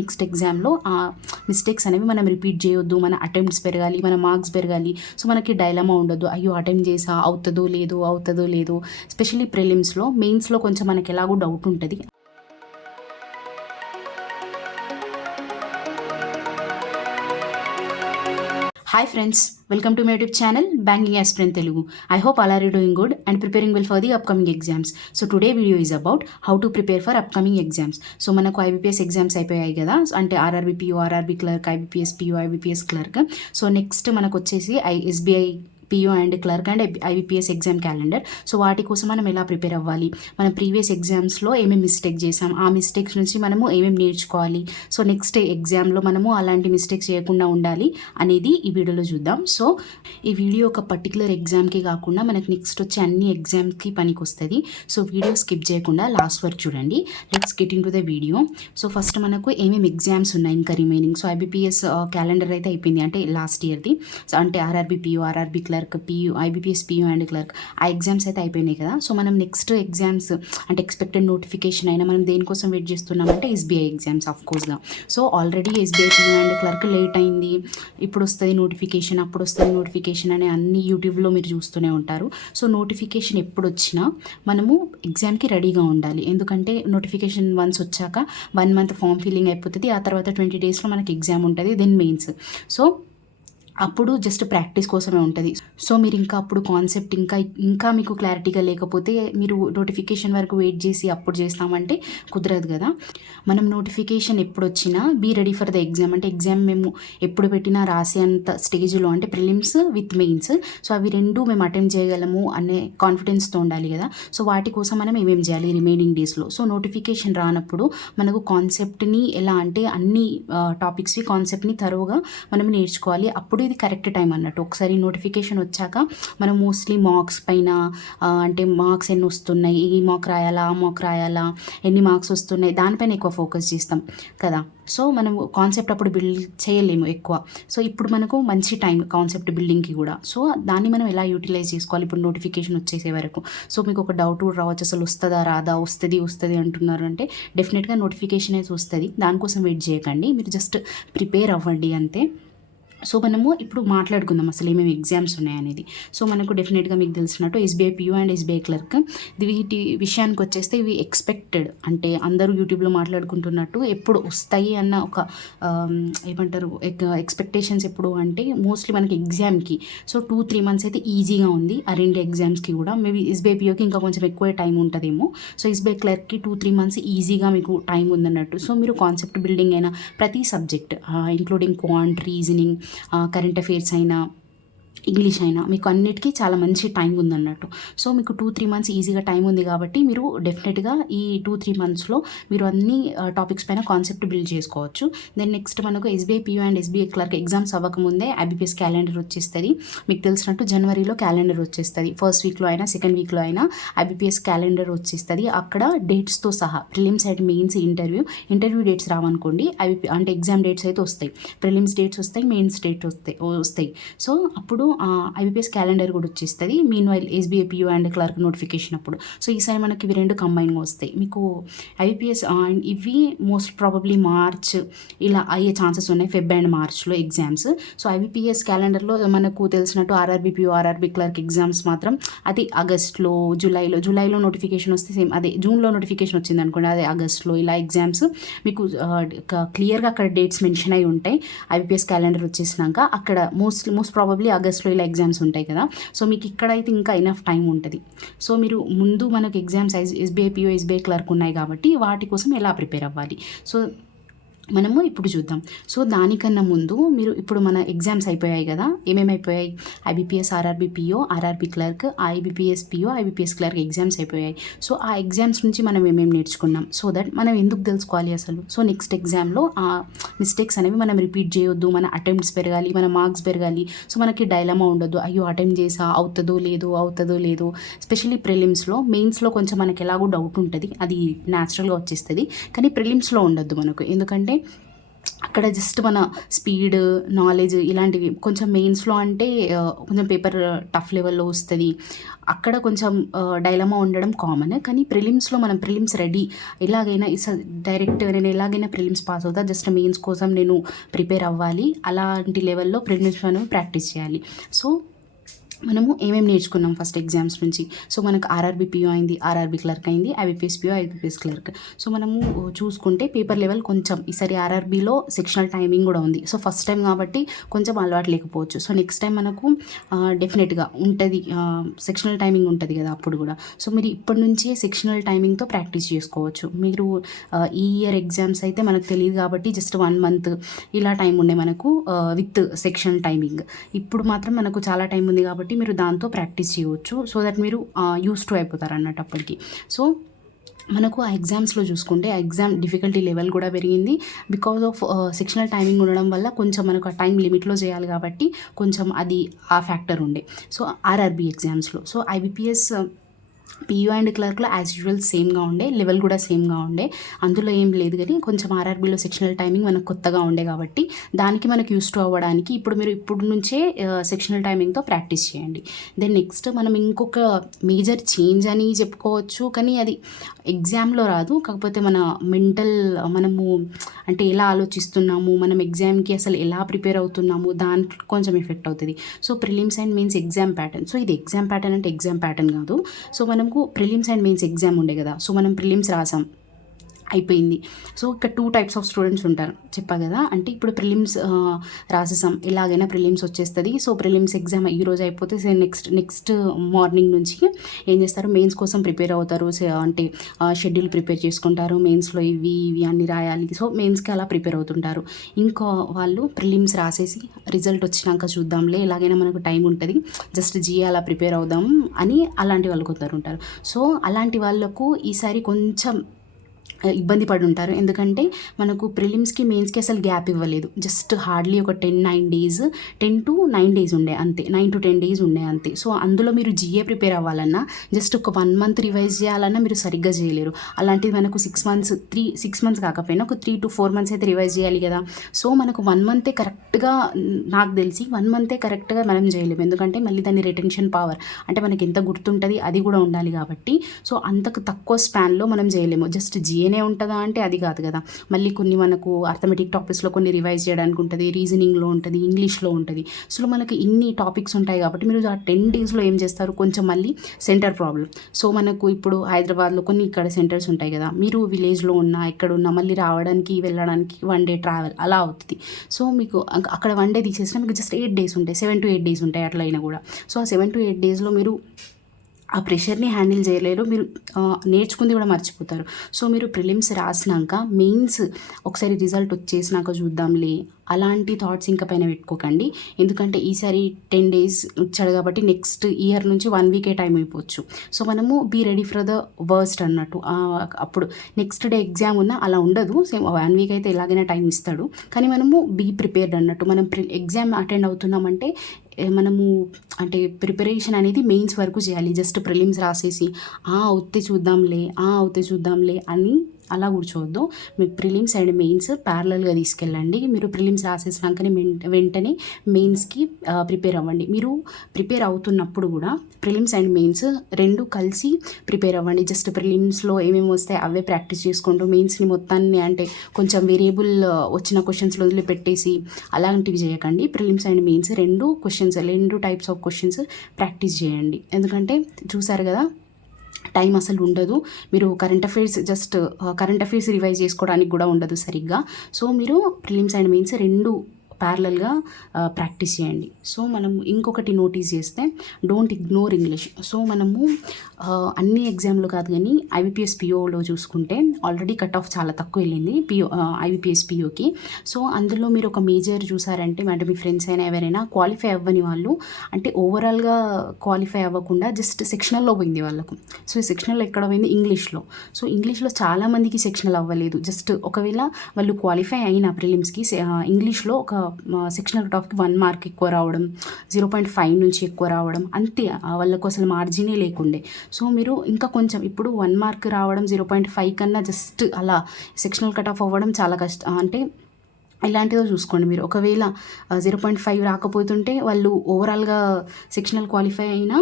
Next ఎగ్జామ్లో ఆ mistakes అనేవి మనం రిపీట్ చేయొద్దు, మన అటెంప్ట్స్ పెరగాలి, మన మార్క్స్ పెరగాలి. సో మనకి డైలమా ఉండొద్దు, అయ్యో అటెంప్ట్ చేసా అవుతుందో లేదో. ఎస్పెషల్లీ ప్రిలిమ్స్లో, మెయిన్స్లో కొంచెం మనకి ఎలాగో డౌట్ ఉంటుంది. Hi friends, welcome to my YouTube channel Banking Aspirant Telugu. I hope all are doing good and preparing well for the upcoming exams. So today video is about how to prepare for upcoming exams. So manaku IBPS exams అయిపోయాయి కదా, అంటే RRB PO, RRB clerk, IBPS PO, IBPS clerk. So next మనకు వచ్చేసి SBI PO and clerk and IBPS exam calendar. So వాటి కోసం మనం ఎలా prepare అవ్వాలి, మనం ప్రీవియస్ ఎగ్జామ్స్లో ఏమేమి మిస్టేక్ చేసాం, ఆ మిస్టేక్స్ నుంచి మనము ఏమేమి నేర్చుకోవాలి, సో నెక్స్ట్ ఎగ్జామ్లో మనము అలాంటి మిస్టేక్స్ చేయకుండా ఉండాలి అనేది ఈ వీడియోలో చూద్దాం. సో ఈ వీడియో ఒక పర్టికులర్ ఎగ్జామ్కి కాకుండా మనకి నెక్స్ట్ వచ్చే అన్ని ఎగ్జామ్స్కి పనికి వస్తుంది. సో వీడియో స్కిప్ చేయకుండా లాస్ట్ వరకు చూడండి. Let's get in to the video. So first మనకు ఏమేమి ఎగ్జామ్స్ ఉన్నాయి ఇంకా రిమైనింగ్. సో IBPS క్యాలెండర్ అయితే అయిపోయింది, అంటే లాస్ట్ ఇయర్ది. సో అంటే RRB PO, RRB clerk, PU, IBPS PO and clerk, ఆ ఎగ్జామ్స్ అయితే అయిపోయినాయి కదా. సో మనం నెక్స్ట్ ఎగ్జామ్స్ అంటే ఎక్స్పెక్టెడ్ నోటిఫికేషన్ అయినా మనం దేనికోసం వెయిట్ చేస్తున్నామంటే SBI ఎగ్జామ్స్ ఆఫ్కోర్స్గా. So already SBI PO and clerk late అయింది, ఇప్పుడు వస్తుంది నోటిఫికేషన్, అప్పుడు వస్తుంది నోటిఫికేషన్ అని అన్ని యూట్యూబ్లో మీరు చూస్తూనే ఉంటారు. సో నోటిఫికేషన్ ఎప్పుడు వచ్చినా మనము ఎగ్జామ్కి రెడీగా ఉండాలి. ఎందుకంటే నోటిఫికేషన్ వన్స్ వచ్చాక 1 మంత్ ఫామ్ ఫిల్లింగ్ అయిపోతుంది, ఆ తర్వాత 20 డేస్లో మనకి ఎగ్జామ్ ఉంటుంది, దెన్ మెయిన్స్. సో అప్పుడు జస్ట్ ప్రాక్టీస్ కోసమే ఉంటుంది. సో మీరు ఇంకా అప్పుడు కాన్సెప్ట్ ఇంకా మీకు క్లారిటీగా లేకపోతే మీరు నోటిఫికేషన్ వరకు వెయిట్ చేసి అప్పుడు చేస్తామంటే కుదరదు కదా. మనం నోటిఫికేషన్ ఎప్పుడు వచ్చినా be ready for the exam, అంటే ఎగ్జామ్ మేము ఎప్పుడు పెట్టినా రాసేంత స్టేజ్లో, అంటే ప్రిలిమ్స్ విత్ మెయిన్స్. సో అవి రెండు మేము అటెంప్ట్ చేయగలము అనే కాన్ఫిడెన్స్తో ఉండాలి కదా. సో వాటి కోసం మనం ఏమేమి చేయాలి రిమైనింగ్ డేస్లో. సో నోటిఫికేషన్ రానప్పుడు మనకు కాన్సెప్ట్ని ఎలా అంటే అన్ని టాపిక్స్వి కాన్సెప్ట్ని తరువుగా మనం నేర్చుకోవాలి. అప్పుడు ఇది కరెక్ట్ టైం అన్నట్టు. ఒకసారి నోటిఫికేషన్ వచ్చాక మనం మోస్ట్లీ మార్క్స్ పైన, అంటే మార్క్స్ ఎన్ని వస్తున్నాయి, ఈ మార్క్ రాయాలా, ఆ మార్క్ రాయాలా, ఎన్ని మార్క్స్ వస్తున్నాయి, దానిపైన ఎక్కువ ఫోకస్ చేస్తాం కదా. సో మనం కాన్సెప్ట్ అప్పుడు బిల్డ్ చేయలేము ఎక్కువ. సో ఇప్పుడు మనకు మంచి టైం కాన్సెప్ట్ బిల్డింగ్కి కూడా. సో దాన్ని మనం ఎలా యూటిలైజ్ చేసుకోవాలి ఇప్పుడు నోటిఫికేషన్ వచ్చేసే వరకు. సో మీకు ఒక డౌట్ కూడా రావచ్చు, అసలు వస్తుందా రాదా, వస్తుంది అంటున్నారు అంటే డెఫినెట్గా నోటిఫికేషన్ అయితే వస్తుంది, దానికోసం వెయిట్ చేయకండి, మీరు జస్ట్ ప్రిపేర్ అవ్వండి అంతే. సో మనము ఇప్పుడు మాట్లాడుకుందాం అసలు ఏమేమి ఎగ్జామ్స్ ఉన్నాయనేది. సో మనకు డెఫినెట్గా మీకు తెలిసినట్టు SBI PO and SBI clerk, వీటి విషయానికి వచ్చేస్తే ఇవి ఎక్స్పెక్టెడ్, అంటే అందరూ యూట్యూబ్లో మాట్లాడుకుంటున్నట్టు ఎప్పుడు వస్తాయి అన్న ఒక ఏమంటారు ఎక్స్పెక్టేషన్స్ ఎప్పుడు అంటే మోస్ట్లీ మనకి ఎగ్జామ్కి. సో 2-3 మంత్స్ అయితే ఈజీగా ఉంది ఆ రెండు ఎగ్జామ్స్కి కూడా. మేబీ SBI POకి ఇంకా కొంచెం ఎక్కువ టైం ఉంటుందేమో. సో SBI క్లర్క్కి 2-3 మంత్స్ ఈజీగా మీకు టైం ఉందన్నట్టు. సో మీరు కాన్సెప్ట్ బిల్డింగ్ అయినా ప్రతి subject including quant, reasoning, current affairs అయినా, ఇంగ్లీష్ అయినా మీకు అన్నిటికీ చాలా మంచి టైం ఉందన్నట్టు. సో మీకు 2-3 మంత్స్ ఈజీగా టైం ఉంది కాబట్టి మీరు డెఫినెట్గా ఈ 2-3 మంత్స్లో మీరు అన్ని టాపిక్స్ పైన కాన్సెప్ట్ బిల్డ్ చేసుకోవచ్చు. దెన్ నెక్స్ట్ మనకు SBI PO and SBI clerk exams అవ్వకముందే IBPS క్యాలెండర్ వచ్చేస్తుంది. మీకు తెలిసినట్టు జనవరిలో క్యాలెండర్ వచ్చేస్తుంది, ఫస్ట్ వీక్లో అయినా సెకండ్ వీక్లో అయినా IBPS క్యాలెండర్ వచ్చేస్తుంది. అక్కడ డేట్స్తో సహా prelims and mains interview dates రావనుకోండి, అంటే ఎగ్జామ్ డేట్స్ అయితే వస్తాయి, ప్రిలిమ్స్ డేట్స్ వస్తాయి, మెయిన్స్ డేట్ వస్తాయి. సో అప్పుడు IBPS క్యాలెండర్ కూడా వచ్చేస్తుంది. Meanwhile SBI PO and clerk notification అప్పుడు. సో ఈసారి మనకి ఇవి రెండు కంబైన్గా వస్తాయి. మీకు IBPS ఇవి మోస్ట్ ప్రాబబ్లీ మార్చ్ ఇలా అయ్యే ఛాన్సెస్ ఉన్నాయి, ఫెబ్ అండ్ మార్చ్లో ఎగ్జామ్స్. సో IBPS క్యాలెండర్లో మనకు తెలిసినట్టు RRB PO, RRB clerk exams మాత్రం అది ఆగస్ట్లో, జూలైలో నోటిఫికేషన్ వస్తే సేమ్ అదే జూన్లో నోటిఫికేషన్ వచ్చింది అనుకోండి, అదే ఆగస్ట్లో, ఇలా ఎగ్జామ్స్ మీకు క్లియర్గా అక్కడ డేట్స్ మెన్షన్ అయి ఉంటాయి. IBPS క్యాలెండర్ వచ్చేసినాక అక్కడ మోస్ట్ ప్రాబబ్లీ ఆగస్ట్లో ఇలా ఎగ్జామ్స్ ఉంటాయి కదా. సో మీకు ఇక్కడైతే ఇంకా ఇనఫ్ టైం ఉంటుంది. సో మీరు ముందు మనకు exams SBI PO, SBI clerk ఉన్నాయి కాబట్టి వాటి కోసం ఎలా ప్రిపేర్ అవ్వాలి సో మనము ఇప్పుడు చూద్దాం. సో దానికన్నా ముందు మీరు ఇప్పుడు మన ఎగ్జామ్స్ అయిపోయాయి కదా, ఏమేమి అయిపోయాయి, IBPS, RRB PO, RRB clerk, IBPS PO, IBPS clerk exams అయిపోయాయి. సో ఆ ఎగ్జామ్స్ నుంచి మనం ఏమేమి నేర్చుకున్నాం, సో దట్ మనం ఎందుకు తెలుసుకోవాలి అసలు. సో నెక్స్ట్ ఎగ్జామ్లో ఆ మిస్టేక్స్ అనేవి మనం రిపీట్ చేయొద్దు, మన అటెంప్ట్స్ పెరగాలి, మన మార్క్స్ పెరగాలి. సో మనకి డైలమా ఉండొద్దు, అయ్యో అటెంప్ట్ చేసా అవుతుందో లేదో. ఎస్పెషల్లీ ప్రిలిమ్స్లో, మెయిన్స్లో కొంచెం మనకి ఎలాగో డౌట్ ఉంటుంది, అది న్యాచురల్గా వచ్చేస్తుంది, కానీ ప్రిలిమ్స్లో ఉండొద్దు మనకు. ఎందుకంటే అక్కడ జస్ట్ మన స్పీడ్, నాలెడ్జ్ ఇలాంటివి కొంచెం మెయిన్స్‌లో అంటే కొంచెం పేపర్ టఫ్ లెవెల్‌లో వస్తది. అక్కడ కొంచెం డైలమా ఉండడం కామన్. కానీ ప్రిలిమ్స్‌లో మనం ప్రిలిమ్స్ రెడీ ఎలాగైనా డైరెక్ట్ నేను ఎలాగైనా ప్రిలిమ్స్ పాస్ అవుతా. జస్ట్ మెయిన్స్ కోసం నేను ప్రిపేర్ అవ్వాలి. అలాంటి లెవెల్‌లో ప్రిలిమ్స్ మనం ప్రాక్టీస్ చేయాలి. సో మనము ఏమేమి నేర్చుకున్నాం ఫస్ట్ ఎగ్జామ్స్ నుంచి. సో మనకు ఆర్ఆర్‌బీ పీఓ అయింది, ఆర్ఆర్‌బీ క్లర్క్ అయింది, IBPS PO, IBPS clerk. So మనము చూసుకుంటే పేపర్ లెవెల్ కొంచెం ఈసారి ఆర్ఆర్‌బీలో సెక్షనల్ టైమింగ్ కూడా ఉంది. సో ఫస్ట్ టైం కాబట్టి కొంచెం అలవాటు లేకపోవచ్చు. సో నెక్స్ట్ టైం మనకు డెఫినెట్గా ఉంటుంది, సెక్షనల్ టైమింగ్ ఉంటుంది కదా అప్పుడు కూడా. సో మీరు ఇప్పటి నుంచే సెక్షనల్ టైమింగ్తో ప్రాక్టీస్ చేసుకోవచ్చు. మీరు ఈ ఇయర్ ఎగ్జామ్స్ అయితే మనకు తెలియదు కాబట్టి జస్ట్ 1 మంత్ ఇలా టైం ఉండే మనకు విత్ సెక్షనల్ టైమింగ్. ఇప్పుడు మాత్రం మనకు చాలా టైం ఉంది కాబట్టి మీరు దాంతో ప్రాక్టీస్ చేయవచ్చు. సో దట్ మీరు యూస్ టు అయిపోతారు అన్నట్టు అప్పటికి. సో మనకు ఆ ఎగ్జామ్స్లో చూసుకుంటే ఆ ఎగ్జామ్ డిఫికల్టీ లెవెల్ కూడా పెరిగింది. బికాజ్ ఆఫ్ సెక్షనల్ టైమింగ్ ఉండడం వల్ల కొంచెం మనకు ఆ టైం లిమిట్లో చేయాలి కాబట్టి కొంచెం అది ఆ ఫ్యాక్టర్ ఉండే. సో ఆర్ఆర్‌బీ ఎగ్జామ్స్లో. సో ఐబీపీఎస్ పీయూ అండ్ క్లర్క్లో యాజ్ యూజువల్ సేమ్గా ఉండే, లెవెల్ కూడా సేమ్గా ఉండే, అందులో ఏం లేదు. కానీ కొంచెం ఆర్ఆర్బీలో సెక్షనల్ టైమింగ్ మనకు కొత్తగా ఉండే కాబట్టి దానికి మనకు యూస్ టు అవ్వడానికి ఇప్పుడు మీరు ఇప్పుడు నుంచే సెక్షనల్ టైమింగ్తో ప్రాక్టీస్ చేయండి. దెన్ నెక్స్ట్ మనం ఇంకొక మేజర్ చేంజ్ అని చెప్పుకోవచ్చు, కానీ అది ఎగ్జామ్లో రాదు. కాకపోతే మన మెంటల్ మనము అంటే ఎలా ఆలోచిస్తున్నాము, మనం ఎగ్జామ్కి అసలు ఎలా ప్రిపేర్ అవుతున్నాము దాంట్లో కొంచెం ఎఫెక్ట్ అవుతుంది. So prelims and mains exam pattern. So ఇది ఎగ్జామ్ ప్యాటర్న్ అంటే ఎగ్జామ్ ప్యాటర్న్ కాదు. సో మనకు ప్రిలిమ్స్ అండ్ మెయిన్స్ ఎగ్జామ్ ఉండే కదా. సో మనం ప్రిలిమ్స్ రాసాం, అయిపోయింది. సో ఇక్కడ 2 టైప్స్ ఆఫ్ స్టూడెంట్స్ ఉంటారు చెప్పా కదా. అంటే ఇప్పుడు ప్రిలిమ్స్ రాసేసాం, ఎలాగైనా ప్రిలిమ్స్ వచ్చేస్తుంది. సో ప్రిలిమ్స్ ఎగ్జామ్ ఈరోజు అయిపోతే నెక్స్ట్ మార్నింగ్ నుంచి ఏం చేస్తారు, మెయిన్స్ కోసం ప్రిపేర్ అవుతారు. అంటే షెడ్యూల్ ప్రిపేర్ చేసుకుంటారు, మెయిన్స్లో ఇవి అన్నీ రాయాలి. సో మెయిన్స్కి అలా ప్రిపేర్ అవుతుంటారు. ఇంకా వాళ్ళు ప్రిలిమ్స్ రాసేసి రిజల్ట్ వచ్చినాక చూద్దాంలే, ఎలాగైనా మనకు టైం ఉంటుంది, జస్ట్ జిఏ అలా ప్రిపేర్ అవుదాం అని అలాంటి వాళ్ళు కొందరు ఉంటారు. సో అలాంటి వాళ్ళకు ఈసారి కొంచెం ఇబ్బంది పడి ఉంటారు. ఎందుకంటే మనకు ప్రిలిమ్స్కి మెయిన్స్కి అసలు గ్యాప్ ఇవ్వలేదు. జస్ట్ హార్డ్లీ ఒక 10 to 9 డేస్ ఉండే అంతే, 9 to 10 డేస్ ఉండే అంతే. సో అందులో మీరు జిఏ ప్రిపేర్ అవ్వాలన్నా జస్ట్ ఒక 1 మంత్ రివైజ్ చేయాలన్నా మీరు సరిగ్గా చేయలేరు. అలాంటిది మనకు 6 మంత్స్ కాకపోయినా ఒక 3 to 4 మంత్స్ అయితే రివైజ్ చేయాలి కదా. సో మనకు 1 మంతే కరెక్ట్గా, నాకు తెలిసి 1 మంతే కరెక్ట్గా మనం చేయలేము. ఎందుకంటే మళ్ళీ దాని రిటెన్షన్ పవర్ అంటే మనకి ఎంత గుర్తుంటుంది అది కూడా ఉండాలి కాబట్టి. సో అంతకు తక్కువ స్పాన్లో మనం చేయలేము. జస్ట్ జిఏ ఉంటుందా అంటే అది కాదు కదా. మళ్ళీ కొన్ని మనకు అర్థమెటిక్ టాపిక్స్లో కొన్ని రివైజ్ చేయడానికి ఉంటుంది, రీజనింగ్లో ఉంటుంది, ఇంగ్లీష్లో ఉంటుంది. సో మనకి ఇన్ని టాపిక్స్ ఉంటాయి కాబట్టి మీరు ఆ 10 డేస్లో ఏం చేస్తారు, కొంచెం మళ్ళీ సెంటర్ ప్రాబ్లం. సో మనకు ఇప్పుడు హైదరాబాద్లో కొన్ని ఇక్కడ సెంటర్స్ ఉంటాయి కదా, మీరు విలేజ్లో ఉన్నా ఎక్కడ ఉన్నా మళ్ళీ రావడానికి వెళ్ళడానికి 1 డే ట్రావెల్ అలా అవుతుంది. సో మీకు అక్కడ 1 డే తీసేసినా మీకు జస్ట్ 8 డేస్ ఉంటాయి, 7 to 8 డేస్ ఉంటాయి అట్లా అయినా కూడా. సో ఆ 7 to 8 డేస్లో మీరు ఆ ప్రెషర్ని హ్యాండిల్ చేయలేరు, మీరు నేర్చుకుంది కూడా మర్చిపోతారు. సో మీరు ప్రిలిమ్స్ రాసినాక మెయిన్స్ ఒకసారి రిజల్ట్ వచ్చేసినాక చూద్దాంలే అలాంటి థాట్స్ ఇంకా పైన పెట్టుకోకండి. ఎందుకంటే ఈసారి 10 డేస్ వచ్చాడు కాబట్టి నెక్స్ట్ ఇయర్ నుంచి 1 వీకే టైం అయిపోవచ్చు. సో మనము be ready for the worst అన్నట్టు. అప్పుడు నెక్స్ట్ డే ఎగ్జామ్ ఉన్నా అలా ఉండదు, సేమ్ 1 వీక్ అయితే ఎలాగైనా టైం ఇస్తాడు. కానీ మనము బీ ప్రిపేర్డ్ అన్నట్టు. మనం ఎగ్జామ్ అటెండ్ అవుతున్నామంటే మనము అంటే ప్రిపరేషన్ అనేది మెయిన్స్ వరకు చేయాలి. జస్ట్ ప్రిలిమ్స్ రాసేసి అవుతే చూద్దాంలే అని అలా కూర్చోవద్దు. మీకు ప్రిలిమ్స్ అండ్ మెయిన్స్ ప్యారలల్గా తీసుకెళ్ళండి. మీరు ప్రిలిమ్స్ రాసేసినాకనే వెంటనే మెయిన్స్కి ప్రిపేర్ అవ్వండి. మీరు ప్రిపేర్ అవుతున్నప్పుడు కూడా ప్రిలిమ్స్ అండ్ మెయిన్స్ 2 కలిసి ప్రిపేర్ అవ్వండి. జస్ట్ ప్రిలిమ్స్లో ఏమేమి వస్తాయి అవే ప్రాక్టీస్ చేసుకుంటూ మెయిన్స్ని మొత్తాన్ని అంటే కొంచెం వేరియబుల్ వచ్చిన క్వశ్చన్స్లో వదిలిపెట్టేసి అలాంటివి చేయకండి. Prelims and mains 2 types of questions practice చేయండి. ఎందుకంటే చూసారు కదా టైం అసలు ఉండదు. మీరు కరెంట్ అఫైర్స్ రివైజ్ చేసుకోవడానికి కూడా ఉండదు సరిగ్గా. సో మీరు ప్రిలిమ్స్ అండ్ మెయిన్స్ 2 ప్యారలల్గా ప్రాక్టీస్ చేయండి. సో మనం ఇంకొకటి నోటీస్ చేస్తే డోంట్ ఇగ్నోర్ ఇంగ్లీష్. సో మనము అన్ని ఎగ్జామ్లో కాదు కానీ ఐబీపీఎస్ పీఓలో చూసుకుంటే ఆల్రెడీ కట్ ఆఫ్ చాలా తక్కువ వెళ్ళింది ఐబీపీఎస్ పీఓకి. సో అందులో మీరు ఒక మేజర్ చూసారంటే అంటే మీ ఫ్రెండ్స్ అయినా ఎవరైనా క్వాలిఫై అవ్వని వాళ్ళు, అంటే ఓవరాల్గా క్వాలిఫై అవ్వకుండా జస్ట్ సెక్షనల్లో పోయింది వాళ్ళకు. సో ఈ సెక్షనల్లో ఎక్కడ పోయింది, ఇంగ్లీష్లో. సో ఇంగ్లీష్లో చాలామందికి సెక్షనల్ అవ్వలేదు. జస్ట్ ఒకవేళ వాళ్ళు క్వాలిఫై అయిన ప్రిలిమ్స్కి ఇంగ్లీష్లో ఒక సెక్షనల్ కట్ ఆఫ్కి 1 మార్క్ ఎక్కువ రావడం, 0.5 నుంచి ఎక్కువ రావడం అంతే. వాళ్ళకు అసలు మార్జినే లేకుండే. సో మీరు ఇంకా కొంచెం ఇప్పుడు 1 మార్క్ రావడం 0.5 కన్నా జస్ట్ అలా సెక్షనల్ కట్ ఆఫ్ అవ్వడం చాలా కష్టం. అంటే ఇలాంటిదో చూసుకోండి మీరు. ఒకవేళ 0.5 రాకపోతుంటే వాళ్ళు ఓవరాల్గా సెక్షనల్ క్వాలిఫై అయినా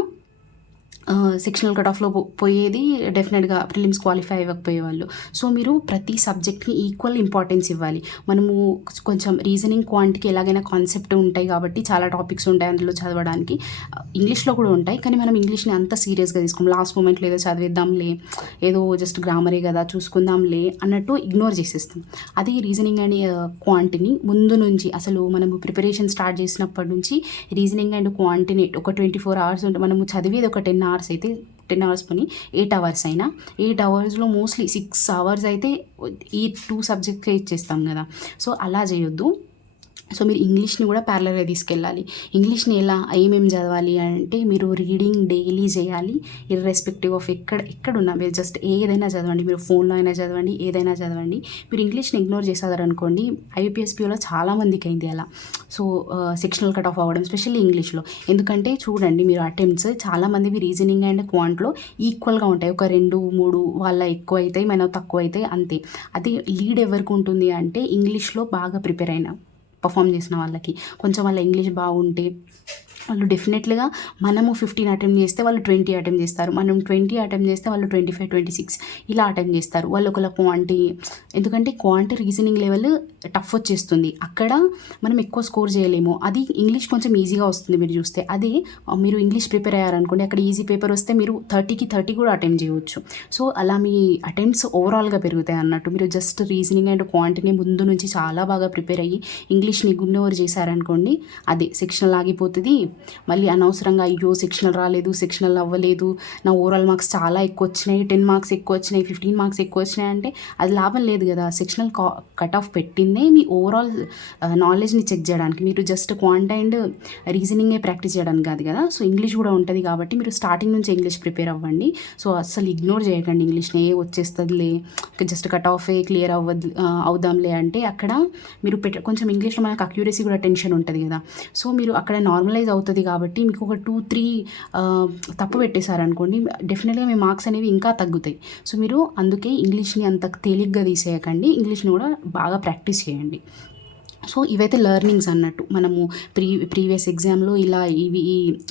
సెక్షనల్ కట్ ఆఫ్లో పోయేది, డెఫినెట్గా ప్రిలిమ్స్ క్వాలిఫై అవ్వకపోయేవాళ్ళు. సో మీరు ప్రతి సబ్జెక్ట్కి ఈక్వల్ ఇంపార్టెన్స్ ఇవ్వాలి. మనము కొంచెం రీజనింగ్, క్వాంటికి ఎలాగైనా కాన్సెప్ట్ ఉంటాయి కాబట్టి చాలా టాపిక్స్ ఉంటాయి అందులో చదవడానికి. ఇంగ్లీష్లో కూడా ఉంటాయి, కానీ మనం ఇంగ్లీష్ని అంత సీరియస్గా తీసుకోం. లాస్ట్ మూమెంట్లో ఏదో చదివేద్దాంలే, ఏదో జస్ట్ గ్రామరే కదా చూసుకుందాంలే అన్నట్టు ఇగ్నోర్ చేసేస్తాం. అదే రీజనింగ్ అండ్ క్వాంటిని ముందు నుంచి అసలు మనము ప్రిపరేషన్ స్టార్ట్ చేసినప్పటి నుంచి రీజనింగ్ అండ్ క్వాంటిని ఒక 24 hours ఉంటే మనము చదివేది ఒక 10 hours అయితే 10 hours పని 8 hours అయినా 8 hoursలో మోస్ట్లీ 6 hours అయితే ఈ 2 సబ్జెక్ట్కే ఇచ్చేస్తాం కదా. సో అలా చేయొద్దు. సో మీరు ఇంగ్లీష్ని కూడా ప్యారలల్గా తీసుకెళ్ళాలి. ఇంగ్లీష్ని ఎలా ఏమేమి చదవాలి అంటే మీరు రీడింగ్ డైలీ చేయాలి, ఇర్రెస్పెక్టివ్ ఆఫ్ ఎక్కడున్నా మీరు జస్ట్ ఏదైనా చదవండి. మీరు ఫోన్లో అయినా చదవండి, ఏదైనా చదవండి. మీరు ఇంగ్లీష్ని ఇగ్నోర్ చేసారనుకోండి, ఐబీపీఎస్పీలో చాలామందికి అయింది అలా. సో సెక్షనల్ కట్ ఆఫ్ అవ్వడం, స్పెషల్లీ ఇంగ్లీష్లో. ఎందుకంటే చూడండి మీరు అటెంప్ట్స్ చాలామందివి రీజనింగ్ అండ్ క్వాంట్లో ఈక్వల్గా ఉంటాయి. ఒక 2-3 వాళ్ళ ఎక్కువ అవుతాయి, మన తక్కువ అవుతాయి, అంతే. అది లీడ్ ఎవరికి ఉంటుంది అంటే ఇంగ్లీష్లో బాగా ప్రిపేర్ అయినా పర్ఫామ్ చేసిన వాళ్ళకి. కొంచెం వాళ్ళ ఇంగ్లీష్ బాగుంటే వాళ్ళు డెఫినెట్లీగా మనము 15 అటెంప్ట్ చేస్తే వాళ్ళు 20 అటెంప్ట్ చేస్తారు, మనం 20 అటెంప్ట్ చేస్తే వాళ్ళు 25-26 ఇలా అటెంప్ట్ చేస్తారు. వాళ్ళు ఒకళ్ళ క్వాంటి, ఎందుకంటే క్వాంటి రీజనింగ్ లెవెల్ టఫ్ వచ్చేస్తుంది, అక్కడ మనం ఎక్కువ స్కోర్ చేయలేము. అది ఇంగ్లీష్ కొంచెం ఈజీగా వస్తుంది మీరు చూస్తే. అదే మీరు ఇంగ్లీష్ ప్రిపేర్ అయ్యారనుకోండి, అక్కడ ఈజీ పేపర్ వస్తే మీరు 30కి 30 కూడా అటెంప్ట్ చేయవచ్చు. సో అలా మీ అటెంప్ట్స్ ఓవరాల్గా పెరుగుతాయి అన్నట్టు. మీరు జస్ట్ రీజనింగ్ అండ్ క్వాంటిని ముందు నుంచి చాలా బాగా ప్రిపేర్ అయ్యి ఇంగ్లీష్ని ఇగ్నోర్ చేశారనుకోండి, అదే సెక్షనల్ ఆగిపోతుంది. మళ్ళీ అనవసరంగా అయ్యో సెక్షనల్ రాలేదు, సెక్షనల్ అవ్వలేదు, నా ఓవరాల్ మార్క్స్ చాలా ఎక్కువ వచ్చినాయి, 10 marks ఎక్కువ వచ్చినాయి, 15 marks ఎక్కువ వచ్చినాయి అంటే అది లాభం లేదు కదా. సెక్షనల్ కట్ ఆఫ్ పెట్టిందే మీ ఓవరాల్ నాలెడ్జ్ని చెక్ చేయడానికి, మీరు జస్ట్ క్వాంట్ అండ్ రీజనింగే ప్రాక్టీస్ చేయడానికి కాదు కదా. సో ఇంగ్లీష్ కూడా ఉంటుంది కాబట్టి మీరు స్టార్టింగ్ నుంచి ఇంగ్లీష్ ప్రిపేర్ అవ్వండి. సో అస్సలు ఇగ్నోర్ చేయకండి ఇంగ్లీష్ని. వచ్చేస్తుందిలే, జస్ట్ కట్ ఆఫే క్లియర్ అవుదాంలే అంటే అక్కడ మీరు కొంచెం ఇంగ్లీష్లో మనకు అక్యూరసీ కూడా టెన్షన్ ఉంటుంది కదా. సో మీరు అక్కడ నార్మలైజ్ అవుతుంది కాబట్టి మీకు ఒక 2-3 తప్పు పెట్టేశారనుకోండి, డెఫినెట్గా మీ మార్క్స్ అనేవి ఇంకా తగ్గుతాయి. సో మీరు అందుకే ఇంగ్లీష్ని అంత తేలిగ్గా తీసేయకండి, ఇంగ్లీష్ని కూడా బాగా ప్రాక్టీస్ చేయండి. సో ఇవైతే లెర్నింగ్స్ అన్నట్టు. మనము ప్రీవియస్ ఎగ్జామ్లో ఇలా ఇవి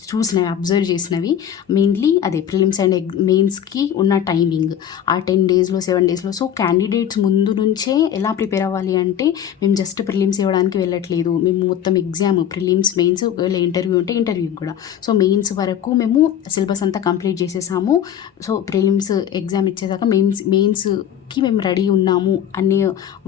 చూసినవి, అబ్జర్వ్ చేసినవి మెయిన్లీ అదే ప్రిలిమ్స్ అండ్ మెయిన్స్కి ఉన్న టైమింగ్ ఆ 10 daysలో 7 daysలో. సో క్యాండిడేట్స్ ముందు నుంచే ఎలా ప్రిపేర్ అవ్వాలి అంటే, మేము జస్ట్ ప్రిలిమ్స్ ఇవ్వడానికి వెళ్ళట్లేదు, మేము మొత్తం ఎగ్జామ్ ప్రిలిమ్స్ మెయిన్స్, ఒకవేళ ఇంటర్వ్యూ ఉంటే ఇంటర్వ్యూ కూడా. సో మెయిన్స్ వరకు మేము సిలబస్ అంతా కంప్లీట్ చేసేసాము. సో ప్రిలిమ్స్ ఎగ్జామ్ ఇచ్చేదాకా మెయిన్స్కి మేము రెడీ ఉన్నాము అనే